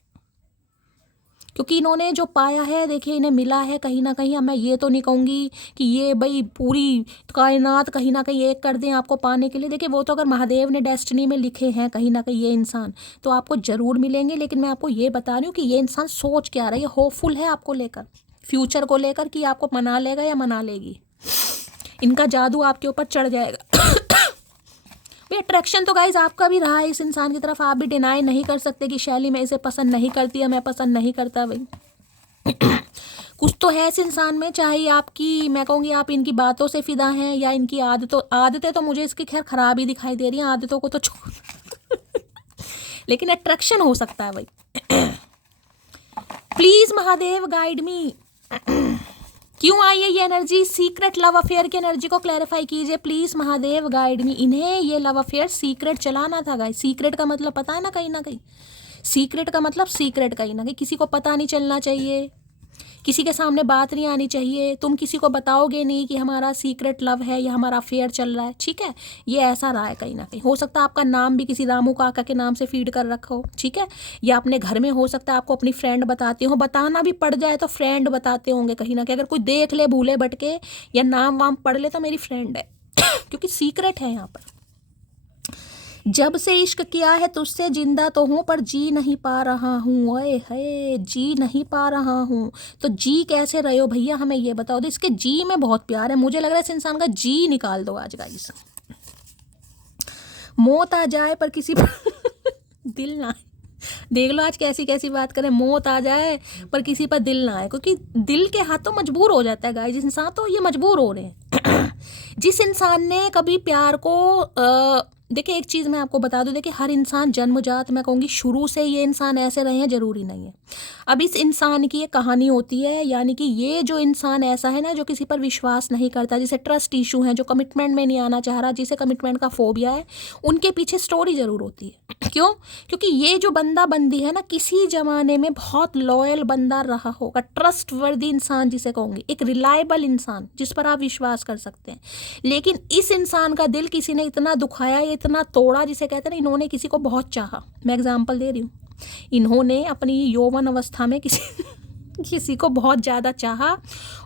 क्योंकि इन्होंने जो पाया है, देखिए इन्हें मिला है कहीं ना कहीं। मैं ये तो नहीं कहूँगी कि ये भाई पूरी कायनात कहीं ना कहीं एक कर दें आपको पाने के लिए। देखिए वो तो अगर महादेव ने डेस्टिनी में लिखे हैं कहीं ना कहीं ये इंसान, तो आपको ज़रूर मिलेंगे। लेकिन मैं आपको ये बता रही हूँ कि ये इंसान सोच क्या रहा है, ये होपफुल है आपको लेकर, फ्यूचर को लेकर, कि आपको मना लेगा या मना लेगी। इनका जादू आपके ऊपर चढ़ जाएगा। भाई अट्रैक्शन तो गाइज आपका भी रहा है इस इंसान की तरफ, आप भी डिनाई नहीं कर सकते कि शैली मैं इसे पसंद नहीं करती या मैं पसंद नहीं करता। भाई कुछ तो है इस इंसान में, चाहे आपकी, मैं कहूँगी आप इनकी बातों से फिदा हैं या इनकी आदतें तो मुझे इसकी खैर खराब ही दिखाई दे रही हैं, आदतों को तो छोड़ लेकिन अट्रैक्शन हो सकता है भाई। प्लीज महादेव गाइड मी, क्यों आई है ये एनर्जी? सीक्रेट लव अफेयर की एनर्जी को क्लैरिफाई कीजिए। प्लीज महादेव गाइड मी। इन्हें ये लव अफेयर सीक्रेट चलाना था गाइस। सीक्रेट का मतलब पता है ना कहीं, सीक्रेट का मतलब सीक्रेट कहीं ना कहीं किसी को पता नहीं चलना चाहिए, किसी के सामने बात नहीं आनी चाहिए। तुम किसी को बताओगे नहीं कि हमारा सीक्रेट लव है या हमारा अफेयर चल रहा है, ठीक है। ये ऐसा रहा है कहीं ना कहीं। हो सकता है आपका नाम भी किसी रामू काका के नाम से फीड कर रखा हो, ठीक है। या अपने घर में हो सकता है आपको अपनी फ्रेंड बताती हो, बताना भी पड़ जाए तो फ्रेंड बताते होंगे कहीं ना कहीं। अगर कोई देख ले भूले भटके या नाम वाम पढ़ ले तो मेरी फ्रेंड है क्योंकि सीक्रेट है यहाँ पर। जब से इश्क किया है तुझसे जिंदा तो हूँ पर जी नहीं पा रहा हूँ। ओए है, जी नहीं पा रहा हूँ। तो जी कैसे रहे हो भैया, हमें ये बताओ। तो इसके जी में बहुत प्यार है, मुझे लग रहा है इस इंसान का जी निकाल दो आज गाइस। मौत आ जाए पर किसी पर दिल ना आए। देख लो आज कैसी कैसी बात करें, मौत आ जाए पर किसी पर दिल ना आए, क्योंकि दिल के हाथों मजबूर हो जाता है गाइस इंसान। तो ये मजबूर हो रहे हैं। जिस इंसान ने कभी प्यार को देखिए एक चीज़ मैं आपको बता दूं, देखिए हर इंसान जन्मजात, मैं कहूँगी शुरू से ये इंसान ऐसे रहे हैं ज़रूरी नहीं है। अब इस इंसान की ये कहानी होती है, यानी कि ये जो इंसान ऐसा है ना जो किसी पर विश्वास नहीं करता, जिसे ट्रस्ट इशू है, जो कमिटमेंट में नहीं आना चाह रहा, जिसे कमिटमेंट का फोबिया है, उनके पीछे स्टोरी ज़रूर होती है। क्यों? क्योंकि ये जो बंदा बंदी है ना, किसी ज़माने में बहुत लॉयल बंदा रहा होगा, ट्रस्ट वर्दी इंसान जिसे कहूँगी, एक रिलायबल इंसान जिस पर आप विश्वास कर सकते हैं। लेकिन इस इंसान का दिल किसी ने इतना दुखाया, इतना तोड़ा, जिसे कहते हैं ना, इन्होंने किसी को बहुत चाहा। मैं एग्जांपल दे रही हूँ, इन्होंने अपनी यौवन अवस्था में किसी को बहुत ज़्यादा चाहा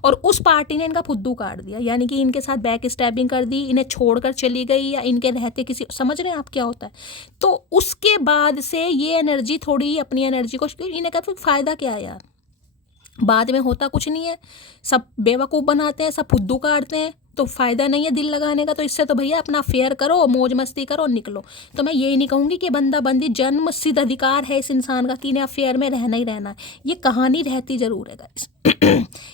और उस पार्टी ने इनका फुद्दू काट दिया, यानी कि इनके साथ बैक स्टैबिंग कर दी, इन्हें छोड़कर चली गई या इनके रहते किसी, समझ रहे हैं आप क्या होता है। तो उसके बाद से ये एनर्जी थोड़ी अपनी एनर्जी को, इन्हें कहते फ़ायदा क्या है यार, बाद में होता कुछ नहीं है, सब बेवकूफ़ बनाते हैं, सब फुद्दू काटते हैं, तो फ़ायदा नहीं है दिल लगाने का। तो इससे तो भैया अपना फेयर करो, मौज मस्ती करो, निकलो। तो मैं यही नहीं कहूँगी कि बंदा बंदी जन्म सिद्ध अधिकार है इस इंसान का कि इन्हें अफेयर में रहना ही रहना है। ये कहानी रहती ज़रूर है गाइस।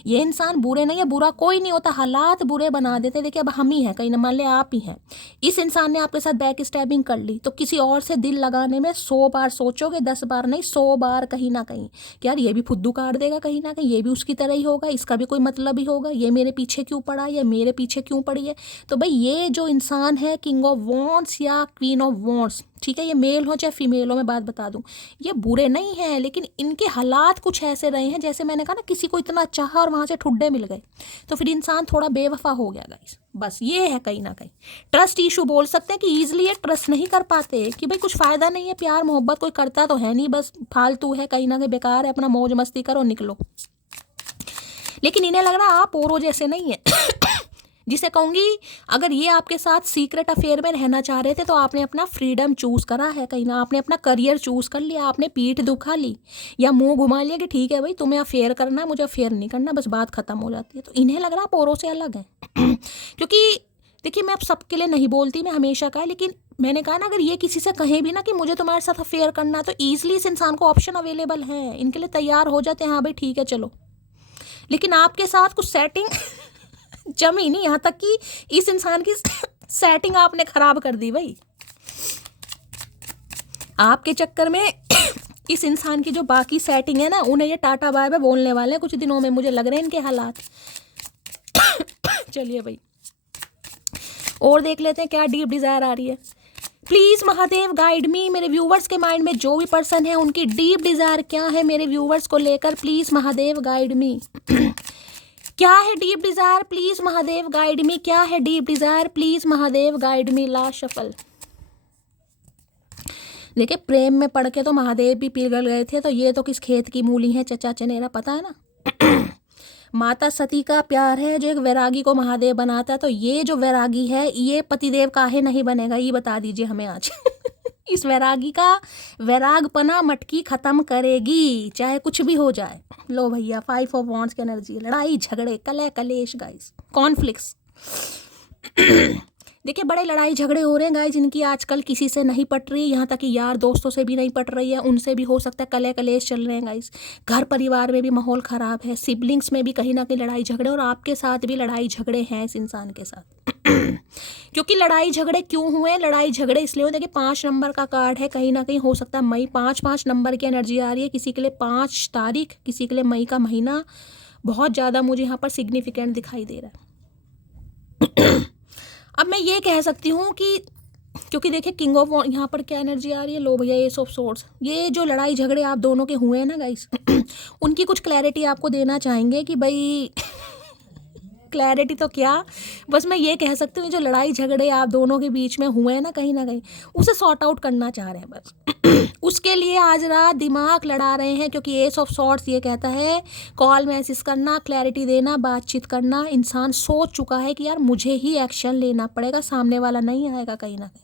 ये इंसान बुरे नहीं है, बुरा कोई नहीं होता, हालात बुरे बना देते। देखिए अब हम ही हैं, कहीं ना मान ले आप ही हैं, इस इंसान ने आपके साथ बैक स्टैबिंग कर ली, तो किसी और से दिल लगाने में 100 बार सोचोगे, 10 बार नहीं 100 बार कहीं ना कहीं कि यार ये भी फुद्दू काट देगा, कहीं ना कहीं ये भी उसकी तरह ही होगा, इसका भी कोई मतलब ही होगा, ये मेरे पीछे क्यों पड़ा, ये मेरे पीछे क्यों पड़ी है। तो भाई ये जो इंसान है किंग ऑफ वॉन्ट्स या क्वीन ऑफ वॉन्ट्स, ठीक है, ये मेल हो चाहे फीमेल हो, मैं बात बता दूं, ये बुरे नहीं हैं, लेकिन इनके हालात कुछ ऐसे रहे हैं, जैसे मैंने कहा ना, किसी को इतना चाहा और वहाँ से ठुड्डे मिल गए, तो फिर इंसान थोड़ा बेवफा हो गया गाइस। बस ये है कहीं ना कहीं ट्रस्ट इशू बोल सकते हैं कि ईजिली ये ट्रस्ट नहीं कर पाते कि भाई कुछ फ़ायदा नहीं है, प्यार मोहब्बत कोई करता तो है नहीं, बस फालतू है, कहीं ना कहीं बेकार है, अपना मौज मस्ती करो, निकलो। लेकिन इन्हें लग रहा आप औरों जैसे नहीं है। जिसे कहूँगी अगर ये आपके साथ सीक्रेट अफेयर में रहना चाह रहे थे तो आपने अपना फ्रीडम चूज़ करा है, कहीं ना आपने अपना करियर चूज़ कर लिया, आपने पीठ दुखा ली या मुंह घुमा लिया कि ठीक है भाई तुम्हें अफेयर करना है, मुझे अफेयर नहीं करना, बस बात खत्म हो जाती है। तो इन्हें लग रहा है आप औरों से अलग हैं क्योंकि देखिए मैं अब सबके लिए नहीं बोलती, मैं हमेशा का, लेकिन मैंने कहा ना अगर ये किसी से कहें भी ना कि मुझे तुम्हारे साथ अफेयर करना है तो ईजिली इस इंसान को ऑप्शन अवेलेबल है, इनके लिए तैयार हो जाते हैं, हाँ भाई ठीक है चलो। लेकिन आपके साथ कुछ सेटिंग जमी नहीं, यहाँ तक कि इस इंसान की सेटिंग आपने खराब कर दी भाई। आपके चक्कर में इस इंसान की जो बाकी सेटिंग है ना, उन्हें ये टाटा बाय बाय बोलने वाले हैं कुछ दिनों में, मुझे लग रहे हैं इनके हालात। चलिए भाई और देख लेते हैं क्या डीप डिजायर आ रही है। प्लीज महादेव गाइड मी, मेरे व्यूवर्स के माइंड में जो भी पर्सन है उनकी डीप डिजायर क्या है मेरे व्यूवर्स को लेकर, प्लीज महादेव गाइड मी। क्या है deep Dzire, please Mahadev guide मी, क्या है deep Dzire, please Mahadev guide me. Last shuffle. देखिए प्रेम में पड़ के तो महादेव भी पिघल गए थे, तो ये तो किस खेत की मूली है चचा चनेरा, पता है ना। माता सती का प्यार है जो एक वैरागी को महादेव बनाता है, तो ये जो वैरागी है ये पतिदेव काहे नहीं बनेगा, ये बता दीजिए हमें आज। इस वैरागी का वैरागपना मटकी खत्म करेगी चाहे कुछ भी हो जाए। लो भैया 5 ऑफ वॉन्ड्स की एनर्जी, लड़ाई झगड़े कलह कलेश गाइस, कॉन्फ्लिक्ट्स। देखिए बड़े लड़ाई झगड़े हो रहे हैं गाइस, जिनकी आजकल किसी से नहीं पट रही, यहाँ तक कि यार दोस्तों से भी नहीं पट रही है, उनसे भी हो सकता है कलह कलेश चल रहे हैं गाइस। घर परिवार में भी माहौल ख़राब है, सिबलिंग्स में भी कहीं ना कहीं लड़ाई झगड़े, और आपके साथ भी लड़ाई झगड़े हैं इस इंसान के साथ। क्योंकि लड़ाई झगड़े क्यों हुए, लड़ाई झगड़े इसलिए हुए, देखिए 5 नंबर का कार्ड है, कहीं ना कहीं हो सकता है मई, 5 नंबर की एनर्जी आ रही है, किसी के लिए 5 तारीख, किसी के लिए मई का महीना बहुत ज़्यादा मुझे यहाँ पर सिग्निफिकेंट दिखाई दे रहा है। अब मैं ये कह सकती हूँ कि क्योंकि देखिए किंग ऑफ यहाँ पर क्या एनर्जी आ रही है, लो भैया एस ऑफ सोर्ड्स। ये जो लड़ाई झगड़े आप दोनों के हुए हैं ना गाइस, उनकी कुछ क्लैरिटी आपको देना चाहेंगे कि भाई क्लैरिटी तो क्या, बस मैं ये कह सकती हूँ जो लड़ाई झगड़े आप दोनों के बीच में हुए हैं ना कहीं उसे सॉर्ट आउट करना चाह रहे हैं बस। उसके लिए आज रात दिमाग लड़ा रहे हैं, क्योंकि एस ऑफ सॉर्ट्स ये कहता है कॉल मैसेज करना, क्लैरिटी देना, बातचीत करना। इंसान सोच चुका है कि यार मुझे ही एक्शन लेना पड़ेगा, सामने वाला नहीं आएगा कहीं ना कहीं।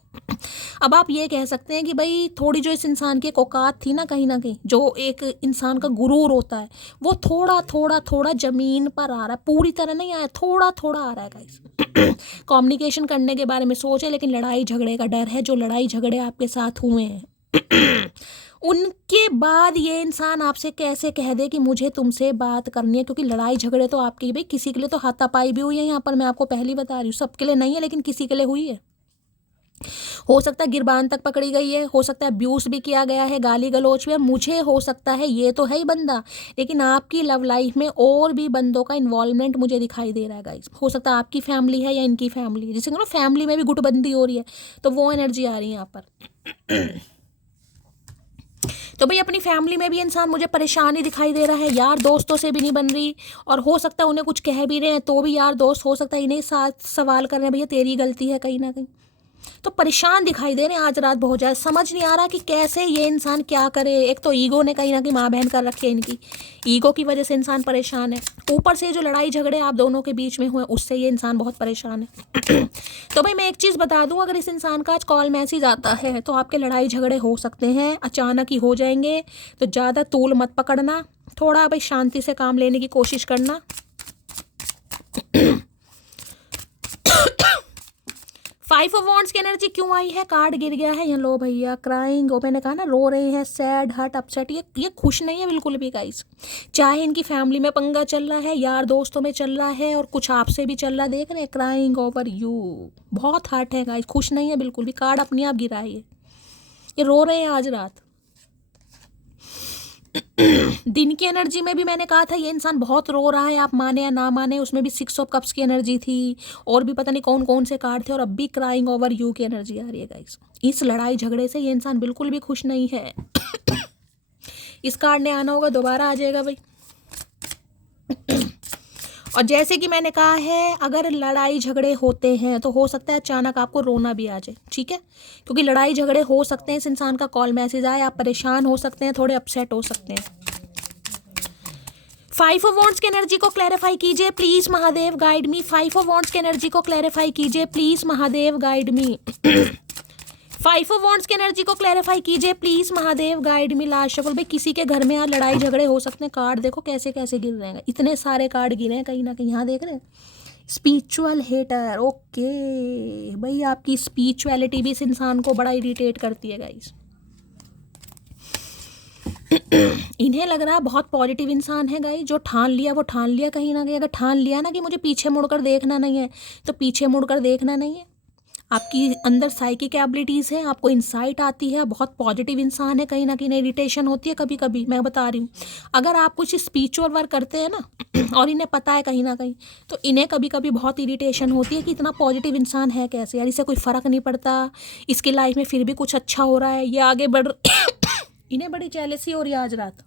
अब आप ये कह सकते हैं कि भाई थोड़ी जो इस इंसान की एक औकात थी ना कहीं जो एक इंसान का गुरूर होता है, वो थोड़ा जमीन पर आ रहा है, पूरी तरह नहीं आया, थोड़ा आ रहा है गाइस। कम्युनिकेशन करने के बारे में सोचे, लेकिन लड़ाई झगड़े का डर है। जो लड़ाई झगड़े आपके साथ हुए हैं उनके बाद ये इंसान आपसे कैसे कह दे कि मुझे तुमसे बात करनी है, क्योंकि लड़ाई झगड़े तो आपकी भाई किसी के लिए तो हाथापाई भी हुई है, यहाँ पर मैं आपको पहली बता रही हूँ, सबके लिए नहीं है लेकिन किसी के लिए हुई है। हो सकता है गिरबान तक पकड़ी गई है, हो सकता है अब्यूज भी किया गया है, गाली गलौज भी है, मुझे हो सकता है ये तो है ही बंदा, लेकिन आपकी लव लाइफ में और भी बंदों का इन्वॉल्वमेंट मुझे दिखाई दे रहा है गाइस। हो सकता है आपकी फैमिली है या इनकी फैमिली है, जैसे फैमिली में भी गुटबंदी हो रही है, तो वो एनर्जी आ रही है यहाँ पर। तो भाई अपनी फैमिली में भी इंसान मुझे परेशानी दिखाई दे रहा है, यार दोस्तों से भी नहीं बन रही, और हो सकता है उन्हें कुछ कह भी रहे हैं तो भी यार दोस्त हो सकता है इन्हें साथ सवाल कर रहे हैं भैया तेरी गलती है कहीं ना कहीं, तो परेशान दिखाई दे रहे हैं आज रात बहुत ज़्यादा। समझ नहीं आ रहा कि कैसे ये इंसान क्या करे। एक तो ईगो ने कहीं ना कहीं माँ बहन कर रखी है, इनकी ईगो की वजह से इंसान परेशान है, ऊपर से जो लड़ाई झगड़े आप दोनों के बीच में हुए उससे ये इंसान बहुत परेशान है। तो भाई मैं एक चीज़ बता दूं, अगर इस इंसान का आज कॉल मैसेज आता है तो आपके लड़ाई झगड़े हो सकते हैं, अचानक ही हो जाएंगे, तो ज़्यादा तूल मत पकड़ना, थोड़ा भाई शांति से काम लेने की कोशिश करना। 5 ऑफ वॉन्ड्स की एनर्जी क्यों आई है, कार्ड गिर गया है, यहाँ लो भैया क्राइंग, मैंने कहा ना रो रहे हैं, सैड हर्ट अपसेट, ये खुश नहीं है बिल्कुल भी गाइस। चाहे इनकी फैमिली में पंगा चल रहा है, यार दोस्तों में चल रहा है, और कुछ आपसे भी चल रहा है, देख रहे हैं क्राइंग ओवर यू, बहुत हर्ट है गाइस, खुश नहीं है बिल्कुल भी, कार्ड अपने आप गिरा है, ये रो रहे हैं आज रात। दिन की एनर्जी में भी मैंने कहा था ये इंसान बहुत रो रहा है, आप माने या ना माने, उसमें भी 6 ऑफ कप्स की एनर्जी थी, और भी पता नहीं कौन कौन से कार्ड थे, और अब भी क्राइंग ओवर यू की एनर्जी आ रही है गाइस। इस लड़ाई झगड़े से ये इंसान बिल्कुल भी खुश नहीं है। इस कार्ड ने आना होगा, दोबारा आ जाएगा भाई। और जैसे कि मैंने कहा है, अगर लड़ाई झगड़े होते हैं तो हो सकता है अचानक आपको रोना भी आ जाए, ठीक है, क्योंकि लड़ाई झगड़े हो सकते हैं, इस इंसान का कॉल मैसेज आए, आप परेशान हो सकते हैं, थोड़े अपसेट हो सकते हैं। फाइव ऑफ वॉन्ड्स की एनर्जी को क्लैरिफाई कीजिए please Mahadev guide me. Five of wands की एनर्जी को क्लैरिफाई कीजिए please Mahadev guide me. Five of wands की एनर्जी को क्लैरिफाई कीजिए please Mahadev guide me. Last shuffle. भाई किसी के घर में यहाँ लड़ाई झगड़े हो सकते हैं। कार्ड देखो कैसे कैसे गिर रहे हैं, इतने सारे कार्ड गिरे हैं कहीं ना कहीं। यहाँ देख रहे हैं स्पिरिचुअल हेटर। ओके भाई, आपकी स्पिरिचुअलिटी भी इस इंसान को बड़ा इरिटेट करती है गाइस। इन्हें लग रहा है बहुत पॉजिटिव इंसान है गाइस, जो ठान लिया वो ठान लिया कहीं ना कहीं। अगर ठान लिया ना कि मुझे पीछे मुड़कर देखना नहीं है, तो पीछे मुड़कर देखना नहीं है। आपकी अंदर साइकिक एबिलिटीज़ है, आपको इंसाइट आती है, बहुत पॉजिटिव इंसान है। कहीं ना कहीं इरिटेशन होती है कभी कभी, मैं बता रही हूँ। अगर आप कुछ स्पिरिचुअल वर्क करते हैं ना और इन्हें पता है कहीं ना कहीं, तो इन्हें कभी कभी बहुत इरिटेशन होती है कि इतना पॉजिटिव इंसान है कैसे यार, इसे कोई फ़र्क नहीं पड़ता, इसकी लाइफ में फिर भी कुछ अच्छा हो रहा है, ये आगे बढ़ इन्हें बड़ी जेलसी हो रही है आज रात।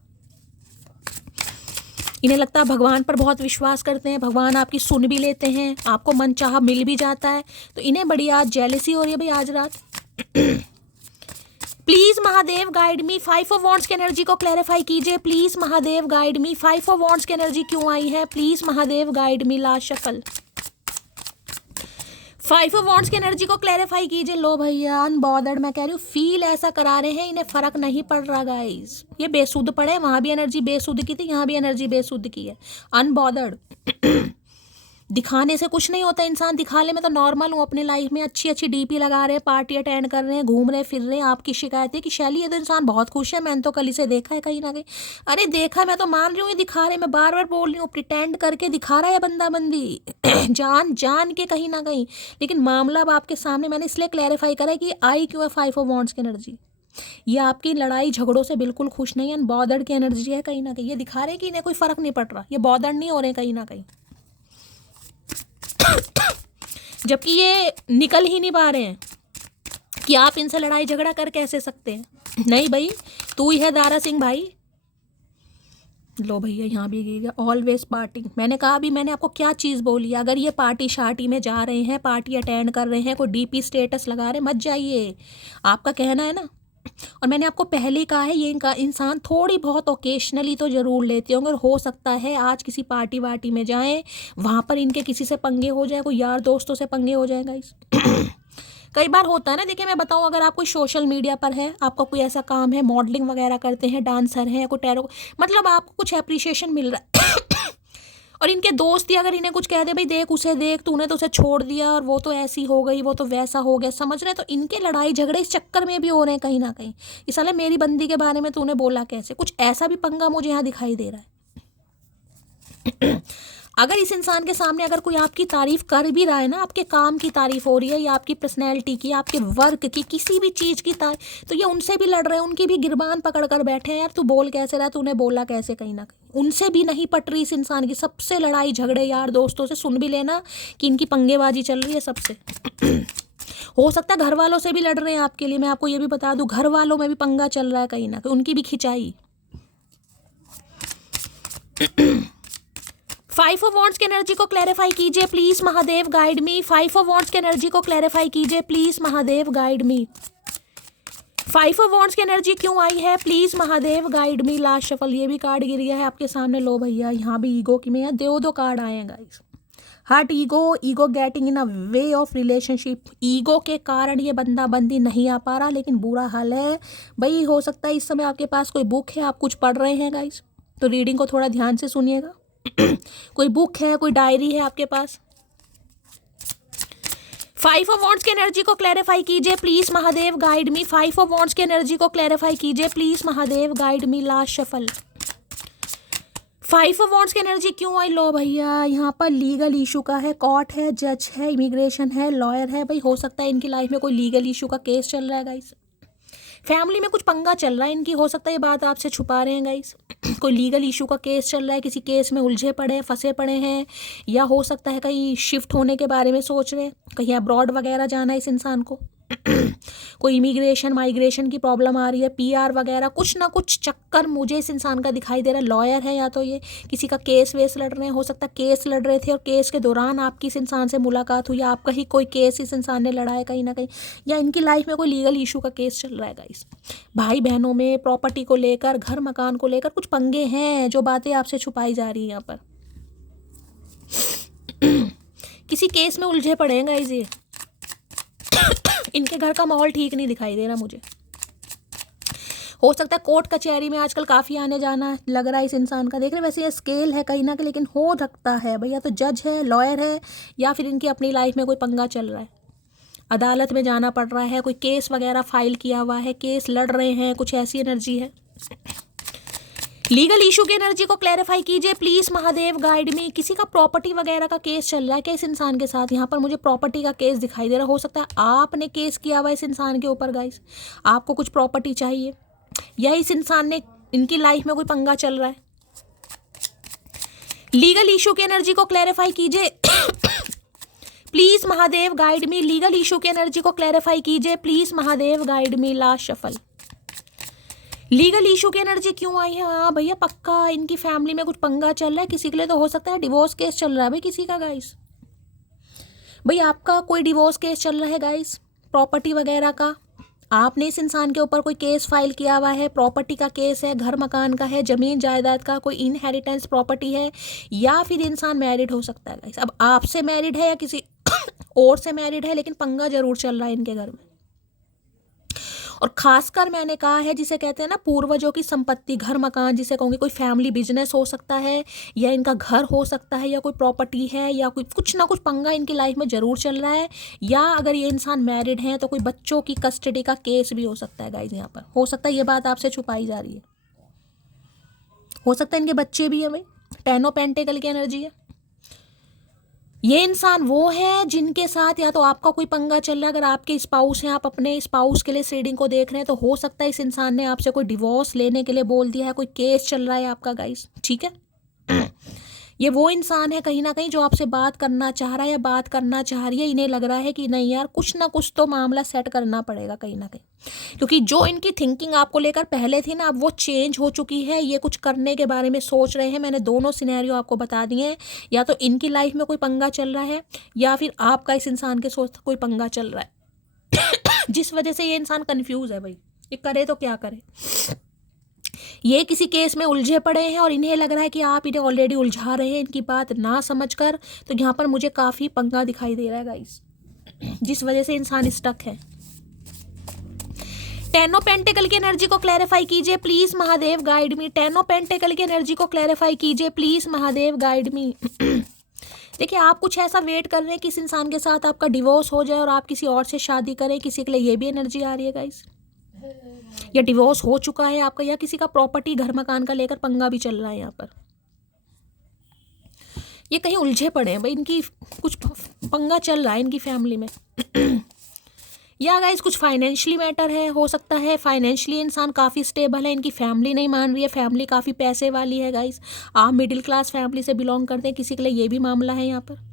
इन्हें लगता है भगवान पर बहुत विश्वास करते हैं, भगवान आपकी सुन भी लेते हैं, आपको मन चाहा मिल भी जाता है, तो इन्हें बड़ी आज जेलसी हो रही है भाई आज रात। Please Mahadev guide me. Five of wands की एनर्जी को क्लैरिफाई कीजिए please Mahadev guide me. Five of wands की एनर्जी क्यों आई है please Mahadev guide me. Last shuffle. Five of wands की एनर्जी को क्लैरिफाई कीजिए। लो भैया अनबॉदर्ड, मैं कह रही हूँ फील ऐसा करा रहे हैं, इन्हें फर्क नहीं पड़ रहा गाइस। ये बेसुध पड़े, वहां भी एनर्जी बेसुध की थी, यहाँ भी एनर्जी बेसुध की है। अनबॉदर्ड। दिखाने से कुछ नहीं होता, इंसान दिखा ले। मैं तो नॉर्मल हूँ अपनी लाइफ में, अच्छी अच्छी डीपी लगा रहे हैं, पार्टी अटेंड कर रहे हैं, घूम रहे फिर रहे हैं। आपकी शिकायत है कि शैली ये तो इंसान बहुत खुश है, मैंने तो कल इसे देखा है कहीं ना कहीं। अरे देखा है, मैं तो मान रही हूँ ये दिखा रहे, मैं बार बार बोल रही हूँ प्रिटेंड करके दिखा रहा है बंदा बंदी जान जान के कहीं ना कहीं। लेकिन मामला अब आपके सामने मैंने इसलिए क्लैरिफाई करा है कि आई क्यों है फाइव ऑफ वॉन्ड्स की एनर्जी। ये आपकी लड़ाई झगड़ों से बिल्कुल खुश नहीं है, बॉदर्ड की एनर्जी है कहीं ना कहीं। ये दिखा रहे हैं कि इन्हें कोई फर्क नहीं पड़ रहा, ये बॉदर्ड नहीं हो रहे कहीं ना कहीं, जबकि ये निकल ही नहीं पा रहे हैं कि आप इनसे लड़ाई झगड़ा कर कैसे सकते हैं। नहीं भाई, तू ही है दारा सिंह भाई। लो भैया यहाँ भी गई ऑलवेज पार्टी। मैंने कहा अभी मैंने आपको क्या चीज़ बोली, अगर ये पार्टी शार्टी में जा रहे हैं, पार्टी अटेंड कर रहे हैं, कोई डीपी स्टेटस लगा रहे, मत जाइए, आपका कहना है ना। और मैंने आपको पहले ही कहा है ये इनका इंसान थोड़ी बहुत ओकेशनली तो ज़रूर लेते होंगे, और हो सकता है आज किसी पार्टी वार्टी में जाएं, वहाँ पर इनके किसी से पंगे हो जाए, कोई यार दोस्तों से पंगे हो जाएगा इस कई बार होता है ना। देखिए मैं बताऊं, अगर आप कोई सोशल मीडिया पर है, आपका कोई ऐसा काम है, मॉडलिंग वगैरह करते हैं, डांसर हैं, कोई टैरो, मतलब आपको कुछ अप्रिशिएशन मिल रहा है और इनके दोस्त ही अगर इन्हें कुछ कह दे, भाई देख उसे, देख तूने तो उसे छोड़ दिया और वो तो ऐसी हो गई, वो तो वैसा हो गया, समझ रहे हैं, तो इनके लड़ाई झगड़े इस चक्कर में भी हो रहे हैं कहीं ना कहीं। इस साले मेरी बंदी के बारे में तूने बोला कैसे, कुछ ऐसा भी पंगा मुझे यहाँ दिखाई दे रहा है। अगर इस इंसान के सामने अगर कोई आपकी तारीफ कर भी रहा है ना, आपके काम की तारीफ हो रही है या आपकी पर्सनैलिटी की, आपके वर्क की, किसी भी चीज़ की तारीफ, तो ये उनसे भी लड़ रहे हैं, उनकी भी गिरबान पकड़ कर बैठे हैं। यार तू बोल कैसे रहा, तूने बोला कैसे, कहीं ना कहीं उनसे भी नहीं पट रही इस इंसान की। सबसे लड़ाई झगड़े यार दोस्तों से, सुन भी लेना कि इनकी पंगेबाजी चल रही है सबसे। हो सकता है घर वालों से भी लड़ रहे हैं आपके लिए, मैं आपको ये भी बता दूं, घर वालों में भी पंगा चल रहा है कहीं ना कहीं, उनकी भी खिंचाई। फाइव ऑफ वॉन्ड्स की एनर्जी को क्लैरिफाई कीजिए please Mahadev guide me. Five of wands की एनर्जी को क्लैरिफाई कीजिए please Mahadev guide me. Five of wands की एनर्जी क्यों आई है please Mahadev guide me. Last shuffle. ये भी कार्ड गिर गया है आपके सामने। लो भैया यहाँ भी ईगो की में दो कार्ड आए हैं guys. Heart ego, ego getting in a way of relationship. Ego के कारण ये बंदा बंदी नहीं आ पा रहा, लेकिन बुरा हाल है भाई। हो सकता है इस समय आपके पास कोई बुक है, आप कुछ पढ़ रहे हैं गाइस, तो रीडिंग को थोड़ा ध्यान से सुनिएगा। कोई बुक है, कोई डायरी है आपके पास। फाइव ऑफ वॉन्ड्स की एनर्जी को क्लैरिफाई कीजिए please Mahadev guide me. Five of wands की एनर्जी को क्लैरिफाई कीजिए please Mahadev guide me. Last shuffle. Five of wands की एनर्जी क्यों आई। लो भैया यहाँ पर लीगल इशू का है, कोर्ट है, जज है, इमिग्रेशन है, लॉयर है। भाई हो सकता है इनकी लाइफ में कोई लीगल इशू का केस चल रहा है गाइस, फैमिली में कुछ पंगा चल रहा है इनकी, हो सकता है ये बात आपसे छुपा रहे हैं गाइस। कोई लीगल इशू का केस चल रहा है, किसी केस में उलझे पड़े, फंसे पड़े हैं, या हो सकता है कहीं शिफ्ट होने के बारे में सोच रहे हैं, कहीं अब्रॉड वगैरह जाना है इस इंसान को। कोई इमिग्रेशन माइग्रेशन की प्रॉब्लम आ रही है, पीआर वगैरह, कुछ ना कुछ चक्कर मुझे इस इंसान का दिखाई दे रहा है। लॉयर है या तो ये किसी का केस वेस लड़ रहे हैं, हो सकता है केस लड़ रहे थे और केस के दौरान आपकी इस इंसान से मुलाकात हुई, आपका ही कोई केस इस इंसान ने लड़ा है कहीं ना कहीं, या इनकी लाइफ में कोई लीगल इशू का केस चल रहा है गाइस। भाई बहनों में प्रॉपर्टी को लेकर, घर मकान को लेकर कुछ पंगे हैं, जो बातें आपसे छुपाई जा रही हैं यहाँ पर। किसी केस में उलझे पड़े हैं गाइस ये। इनके घर का माहौल ठीक नहीं दिखाई दे रहा मुझे। हो सकता है कोर्ट कचहरी में आजकल काफ़ी आने जाना लग रहा है इस इंसान का। देख रहे वैसे ये स्केल है कहीं ना कहीं, लेकिन हो सकता है भैया तो जज है, लॉयर है, या फिर इनकी अपनी लाइफ में कोई पंगा चल रहा है, अदालत में जाना पड़ रहा है, कोई केस वगैरह फाइल किया हुआ है, केस लड़ रहे हैं, कुछ ऐसी एनर्जी है। लीगल इशू की एनर्जी को क्लैरिफाई कीजिए प्लीज महादेव, गाइड मी। किसी का प्रॉपर्टी वगैरह का केस चल रहा है क्या इस इंसान के साथ? यहाँ पर मुझे प्रॉपर्टी का केस दिखाई दे रहा। हो सकता है आपने केस किया हुआ इस इंसान के ऊपर गाइस, आपको कुछ प्रॉपर्टी चाहिए, या इस इंसान ने, इनकी लाइफ में कोई पंगा चल रहा है। लीगल इशू की एनर्जी को क्लैरिफाई कीजिए please Mahadev, guide me. Legal issue की एनर्जी को क्लैरिफाई कीजिए please Mahadev, guide me. Last shuffle. Legal issue की एनर्जी क्यों आई है? हाँ भैया पक्का इनकी फैमिली में कुछ पंगा चल रहा है, किसी के लिए तो हो सकता है डिवोर्स केस चल रहा है भाई किसी का गाइस। भाई आपका कोई डिवोर्स केस चल रहा है गाइस, प्रॉपर्टी वगैरह का, आपने इस इंसान के ऊपर कोई केस फाइल किया हुआ है, प्रॉपर्टी का केस है, घर मकान का है, जमीन जायदाद का, कोई इनहेरिटेंस प्रॉपर्टी है, या फिर इंसान मैरिड हो सकता है गाइस। अब आपसे मैरिड है या किसी और से मैरिड है, लेकिन पंगा जरूर चल रहा है इनके घर में। और खासकर मैंने कहा है जिसे कहते हैं ना पूर्वजों की संपत्ति, घर मकान जिसे कहूँगी, कोई फैमिली बिजनेस हो सकता है, या इनका घर हो सकता है, या कोई प्रॉपर्टी है, या कोई कुछ ना कुछ पंगा इनकी लाइफ में ज़रूर चल रहा है। या अगर ये इंसान मैरिड हैं तो कोई बच्चों की कस्टडी का केस भी हो सकता है गाइज। यहाँ पर हो सकता है ये बात आपसे छुपाई जा रही है, हो सकता है इनके बच्चे भी हैं भाई। 10 ऑफ पेंटिकल की एनर्जी है। ये इंसान वो है जिनके साथ या तो आपका कोई पंगा चल रहा है, अगर आपके स्पाउस हैं, आप अपने स्पाउस के लिए रीडिंग को देख रहे हैं, तो हो सकता है इस इंसान ने आपसे कोई डिवोर्स लेने के लिए बोल दिया है, कोई केस चल रहा है आपका गाइस, ठीक है। ये वो इंसान है कहीं ना कहीं जो आपसे बात करना चाह रहा है या बात करना चाह रही है। इन्हें लग रहा है कि नहीं यार कुछ ना कुछ तो मामला सेट करना पड़ेगा कहीं ना कहीं, क्योंकि जो इनकी थिंकिंग आपको लेकर पहले थी ना, अब वो चेंज हो चुकी है। ये कुछ करने के बारे में सोच रहे हैं। मैंने दोनों सिनेरियो आपको बता दिए हैं, या तो इनकी लाइफ में कोई पंगा चल रहा है, या फिर आपका इस इंसान के सोच कोई पंगा चल रहा है जिस वजह से ये इंसान कंफ्यूज है भाई, ये करे तो क्या करे। ये किसी केस में उलझे पड़े हैं और इन्हें लग रहा है कि आप इन्हें ऑलरेडी उलझा रहे हैं इनकी बात ना समझकर। तो यहाँ पर मुझे काफ़ी पंगा दिखाई दे रहा है गाइस, जिस वजह से इंसान स्टक है। 10 ऑफ पेंटिकल की एनर्जी को क्लैरिफाई कीजिए please Mahadev, guide me. 10 of pentacle की एनर्जी को क्लैरिफाई कीजिए प्लीज महादेव, गाइड मी। देखिए आप कुछ ऐसा वेट कर रहे हैं कि इस इंसान के साथ आपका डिवोर्स हो जाए और आप किसी और से शादी करें, किसी के लिए ये भी एनर्जी आ रही है गाइस। या डिवोर्स हो चुका है आपका, या किसी का प्रॉपर्टी घर मकान का लेकर पंगा भी चल रहा है यहाँ पर। ये कहीं उलझे पड़े हैं भाई, इनकी कुछ पंगा चल रहा है इनकी फैमिली में या गाइस कुछ फाइनेंशियली मैटर है। हो सकता है फाइनेंशियली इंसान काफ़ी स्टेबल है, इनकी फैमिली नहीं मान रही है, फैमिली काफ़ी पैसे वाली है गाइस। आप मिडिल क्लास फैमिली से बिलोंग करते हैं, किसी के लिए ये भी मामला है यहाँ पर।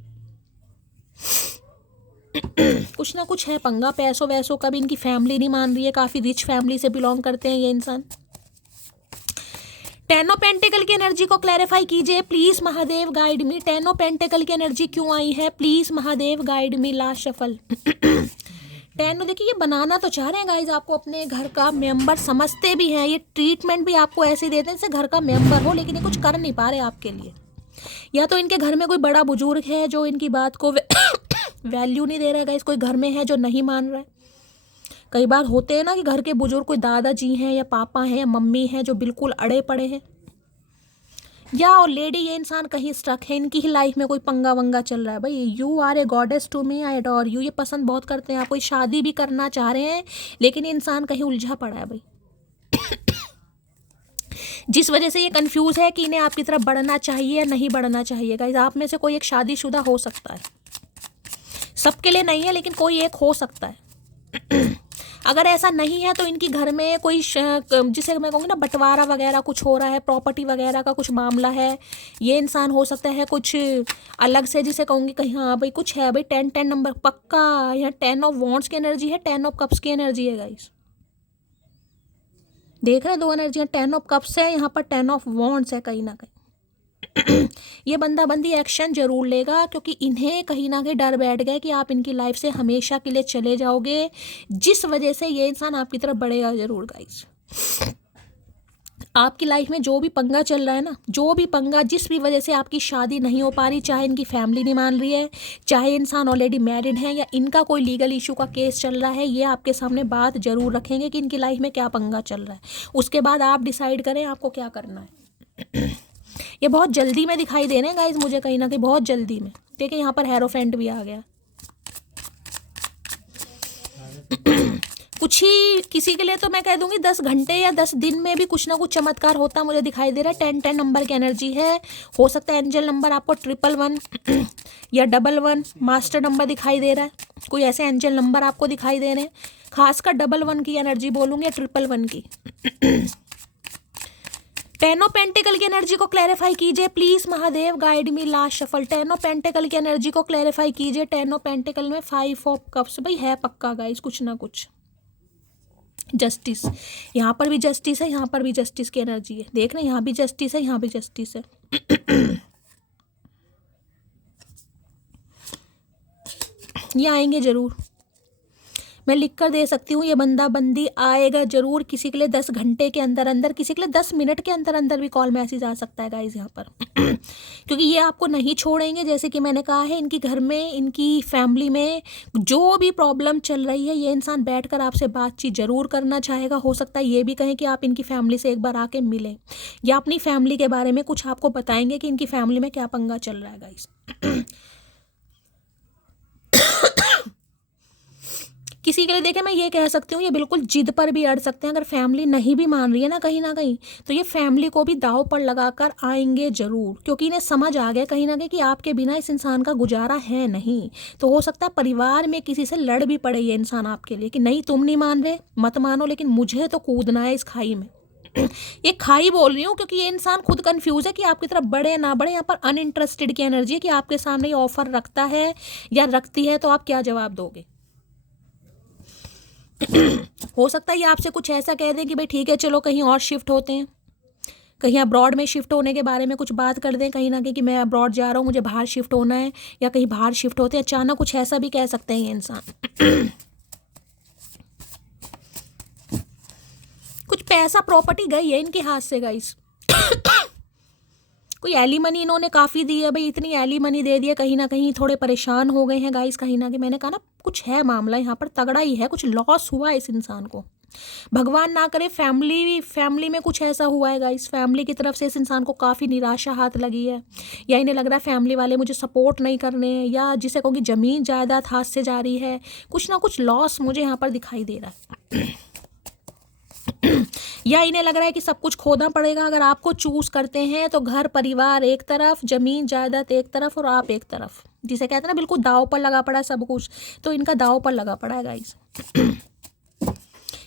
कुछ ना कुछ है पंगा, पैसों वैसों का भी इनकी फैमिली नहीं मान रही है, काफ़ी रिच फैमिली से बिलोंग करते हैं ये इंसान। 10 ऑफ पेंटिकल की एनर्जी को क्लैरिफाई कीजिए please Mahadev, guide me. 10 of pentacle की एनर्जी क्यों आई है please Mahadev, guide me. Last shuffle. 10 देखिए ये बनाना तो चाह रहे हैं गाइज आपको अपने घर का मेंबर, समझते भी हैं, ये ट्रीटमेंट भी आपको ऐसे देते हैं जैसे घर का मेंबर हो, लेकिन ये कुछ कर नहीं पा रहे आपके लिए। या तो इनके घर में कोई बड़ा बुजुर्ग है जो इनकी बात को वैल्यू नहीं दे रहा है गाइस, कोई घर में है जो नहीं मान रहा है। कई बार होते हैं ना कि घर के बुजुर्ग कोई दादाजी हैं या पापा हैं या मम्मी हैं जो बिल्कुल अड़े पड़े हैं। या और लेडी ये इंसान कहीं स्टक है, इनकी ही लाइफ में कोई पंगा वंगा चल रहा है। भाई you are a goddess to me, I adore you, ये पसंद बहुत करते हैं, आप कोई शादी भी करना चाह रहे हैं, लेकिन ये इंसान कहीं उलझा पड़ा है भाई जिस वजह से ये कंफ्यूज है कि इन्हें आपकी तरफ बढ़ना चाहिए या नहीं बढ़ना चाहिए। गाइस आप में से कोई एक शादीशुदा हो सकता है, सबके लिए नहीं है लेकिन कोई एक हो सकता है। अगर ऐसा नहीं है तो इनकी घर में कोई जिसे मैं कहूँगी ना बंटवारा वगैरह कुछ हो रहा है, प्रॉपर्टी वगैरह का कुछ मामला है। ये इंसान हो सकता है कुछ अलग से जिसे कहूँगी कहीं, हाँ भाई कुछ है भाई। 10 नंबर पक्का। यहाँ 10 ऑफ वॉन्ड्स की एनर्जी है, 10 ऑफ कप्स की एनर्जी है गाइस। देख रहे हैं दो एनर्जी, 10 ऑफ कप्स है, यहाँ पर 10 ऑफ वॉन्ड्स है कहीं ना कहीं। ये बंदा बंदी एक्शन जरूर लेगा, क्योंकि इन्हें कहीं ना कहीं डर बैठ गया कि आप इनकी लाइफ से हमेशा के लिए चले जाओगे, जिस वजह से ये इंसान आपकी तरफ बढ़ेगा जरूर गाइस। आपकी लाइफ में जो भी पंगा चल रहा है ना, जो भी पंगा जिस भी वजह से आपकी शादी नहीं हो पा रही, चाहे इनकी फैमिली नहीं मान रही है, चाहे इंसान ऑलरेडी मैरिड है, या इनका कोई लीगल इशू का केस चल रहा है, ये आपके सामने बात जरूर रखेंगे कि इनकी लाइफ में क्या पंगा चल रहा है। उसके बाद आप डिसाइड करें आपको क्या करना है। ये बहुत जल्दी में दिखाई दे रहे हैं गाइज मुझे, कहीं ना कहीं बहुत जल्दी में। देखिए यहाँ पर हेरोफेंट भी आ गया। कुछ ही किसी के लिए तो मैं कह दूंगी 10 घंटे या 10 दिन में भी कुछ ना कुछ चमत्कार होता मुझे दिखाई दे रहा है। 10 नंबर की एनर्जी है। हो सकता है एंजल नंबर आपको 111 या 11 मास्टर नंबर दिखाई दे रहा है। कोई ऐसे एंजल नंबर आपको दिखाई दे रहे हैं, खासकर 11 की एनर्जी बोलूंगी या 111 की। 10 ऑफ पेंटिकल की एनर्जी को क्लैरिफाई कीजिए please Mahadev, guide me last shuffle. 10 of pentacle की एनर्जी को क्लैरिफाई कीजिए। 10 ऑफ पेंटिकल में 5 ऑफ कप्स, भाई है पक्का गाइस कुछ ना कुछ। जस्टिस, यहाँ पर भी जस्टिस है, यहाँ पर भी जस्टिस की एनर्जी है। देख रहे हैं यहाँ भी जस्टिस है, यहाँ भी जस्टिस है। ये आएंगे जरूर, मैं लिख कर दे सकती हूँ। ये बंदा बंदी आएगा जरूर। किसी के लिए 10 घंटे के अंदर अंदर, किसी के लिए 10 मिनट के अंदर अंदर भी कॉल मैसेज आ सकता है गाइज यहाँ पर। क्योंकि ये आपको नहीं छोड़ेंगे। जैसे कि मैंने कहा है, इनकी घर में, इनकी फैमिली में जो भी प्रॉब्लम चल रही है, ये इंसान बैठकर आपसे बातचीत जरूर करना चाहेगा। हो सकता है ये भी कहें कि आप इनकी फैमिली से एक बार आके मिलें, या अपनी फैमिली के बारे में कुछ आपको बताएंगे कि इनकी फैमिली में क्या पंगा चल रहा है गाइज। किसी के लिए देखें मैं ये कह सकती हूँ, ये बिल्कुल जिद पर भी अड़ सकते हैं। अगर फैमिली नहीं भी मान रही है ना कहीं तो ये फैमिली को भी दांव पर लगाकर आएंगे जरूर, क्योंकि इन्हें समझ आ गया कहीं ना कहीं कि आपके बिना इस इंसान का गुजारा है नहीं। तो हो सकता है परिवार में किसी से लड़ भी पड़े ये इंसान आपके लिए कि नहीं तुम नहीं मान रहे, मत मानो, लेकिन मुझे तो कूदना है इस खाई में। ये खाई बोल रही हूँ क्योंकि ये इंसान खुद कंफ्यूज है कि आपकी तरफ बढ़े ना बढ़े। यहाँ पर अनइंटरेस्टेड की एनर्जी है कि आपके सामने ये ऑफर रखता है या रखती है तो आप क्या जवाब दोगे। हो सकता है ये आपसे कुछ ऐसा कह दें कि भाई ठीक है चलो कहीं और शिफ्ट होते हैं, कहीं अब्रॉड में शिफ्ट होने के बारे में कुछ बात कर दें कहीं ना कहीं कि मैं अब्रॉड जा रहा हूँ, मुझे बाहर शिफ्ट होना है, या कहीं बाहर शिफ्ट होते हैं अचानक, कुछ ऐसा भी कह सकते हैं ये इंसान। कुछ पैसा प्रॉपर्टी गई है इनके हाथ से गाइस। कोई एली मनी इन्होंने काफ़ी दी है भाई, इतनी एली मनी दे दी है, कहीं ना कहीं थोड़े परेशान हो गए हैं गाइस कहीं ना कहीं। मैंने कहा ना कुछ है मामला यहाँ पर तगड़ा ही है, कुछ लॉस हुआ है इस इंसान को। भगवान ना करे फैमिली में कुछ ऐसा हुआ है गाइस, फैमिली की तरफ से इस इंसान को काफ़ी निराशा हाथ लगी है, या इन्हें लग रहा है फैमिली वाले मुझे सपोर्ट नहीं कर रहे हैं, या जिसे कहूँगी ज़मीन जायदाद हाथ से जा रही है। कुछ ना कुछ लॉस मुझे यहाँ पर दिखाई दे रहा है। या इन्हें लग रहा है कि सब कुछ खोना पड़ेगा अगर आपको चूज करते हैं तो। घर परिवार एक तरफ, जमीन जायदाद एक तरफ और आप एक तरफ, जिसे कहते हैं ना बिल्कुल दाव पर लगा पड़ा है सब कुछ, तो इनका दाव पर लगा पड़ा है गाइस।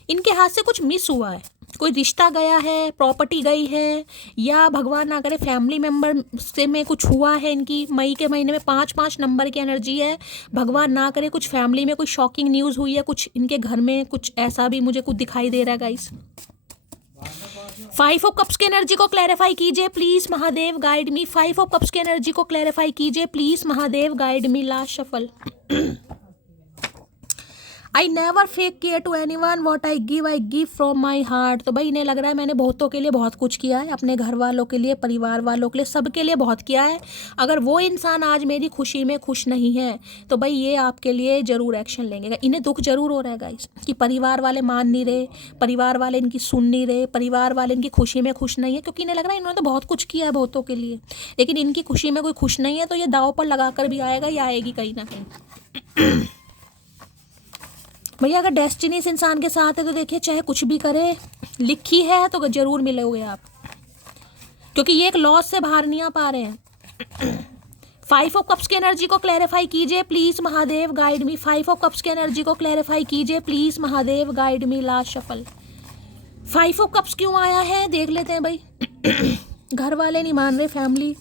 इनके हाथ से कुछ मिस हुआ है, कोई रिश्ता गया है, प्रॉपर्टी गई है, या भगवान ना करे फैमिली मेंबर से में कुछ हुआ है। इनकी मई के महीने में 5 नंबर की एनर्जी है। भगवान ना करे कुछ फैमिली में कोई शॉकिंग न्यूज़ हुई है, कुछ इनके घर में कुछ ऐसा भी मुझे कुछ दिखाई दे रहा है गाइस। 5 ऑफ कप्स की एनर्जी को क्लैरिफाई कीजिए please Mahadev, guide me. 5 of cups की एनर्जी को क्लैरिफाई कीजिए please Mahadev, guide me. Last shuffle. I never fake care to anyone, what I give from my heart. तो भाई इन्हें लग रहा है मैंने बहुतों के लिए बहुत कुछ किया है, अपने घर वालों के लिए, परिवार वालों के लिए, सबके लिए बहुत किया है। अगर वो इंसान आज मेरी खुशी में खुश नहीं है तो भाई ये आपके लिए ज़रूर एक्शन लेंगे। इन्हें दुख जरूर हो रहा है गाइस कि परिवार वाले मान नहीं रहे, परिवार वाले इनकी सुन नहीं रहे, परिवार वाले इनकी खुशी में खुश नहीं है, क्योंकि इन्हें लग रहा है इन्होंने तो बहुत कुछ किया है बहुतों के लिए, लेकिन इनकी खुशी में कोई खुश नहीं है। तो ये दाव पर लगा कर भी आएगा या आएगी कहीं ना कहीं। भैया अगर डेस्टिनी इस इंसान के साथ है तो देखिए चाहे कुछ भी करे, लिखी है तो जरूर मिलोगे आप, क्योंकि ये एक लॉस से बाहर नहीं आ पा रहे हैं। फाइव ऑफ कप्स की एनर्जी को क्लैरिफाई कीजिए please Mahadev, guide me. Five of cups की एनर्जी को क्लैरिफाई कीजिए please Mahadev, guide me. Last shuffle. Five of cups क्यों आया है देख लेते हैं भाई। घर वाले नहीं मान रहे, फैमिली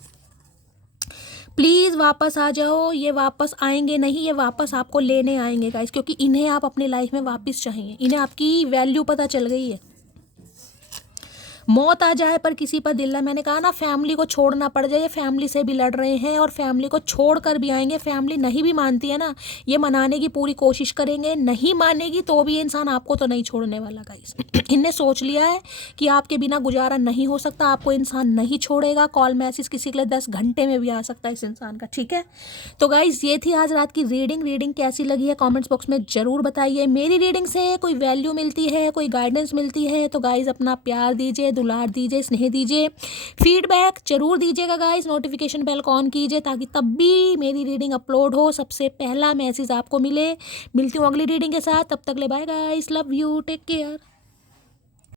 प्लीज़ वापस आ जाओ। ये वापस आएंगे नहीं, ये वापस आपको लेने आएंगे गाइस, क्योंकि इन्हें आप अपनी लाइफ में वापस चाहिए। इन्हें आपकी वैल्यू पता चल गई है। मौत आ जाए पर किसी पर दिल ना, मैंने कहा ना फैमिली को छोड़ना पड़ जाए। फैमिली से भी लड़ रहे हैं और फैमिली को छोड़ कर भी आएंगे। फैमिली नहीं भी मानती है ना, ये मनाने की पूरी कोशिश करेंगे। नहीं मानेगी तो भी इंसान आपको तो नहीं छोड़ने वाला गाइस। इनने सोच लिया है कि आपके बिना गुजारा नहीं हो सकता, आपको इंसान नहीं छोड़ेगा। कॉल मैसेज किसी के लिए 10 घंटे में भी आ सकता है इस इंसान का, ठीक है। तो गाइस ये थी आज रात की रीडिंग कैसी लगी है कॉमेंट्स बॉक्स में ज़रूर बताइए। मेरी रीडिंग से कोई वैल्यू मिलती है, कोई गाइडेंस मिलती है तो गाइस अपना प्यार दीजिए, दुलार दीजिए, स्नेह दीजिए, फीडबैक जरूर दीजिएगा गाइस। नोटिफिकेशन बेल ऑन कीजिए ताकि तब भी मेरी रीडिंग अपलोड हो, सबसे पहला मैसेज आपको मिले। मिलती हूँ अगली रीडिंग के साथ, तब तक ले bye guys, love you, take care.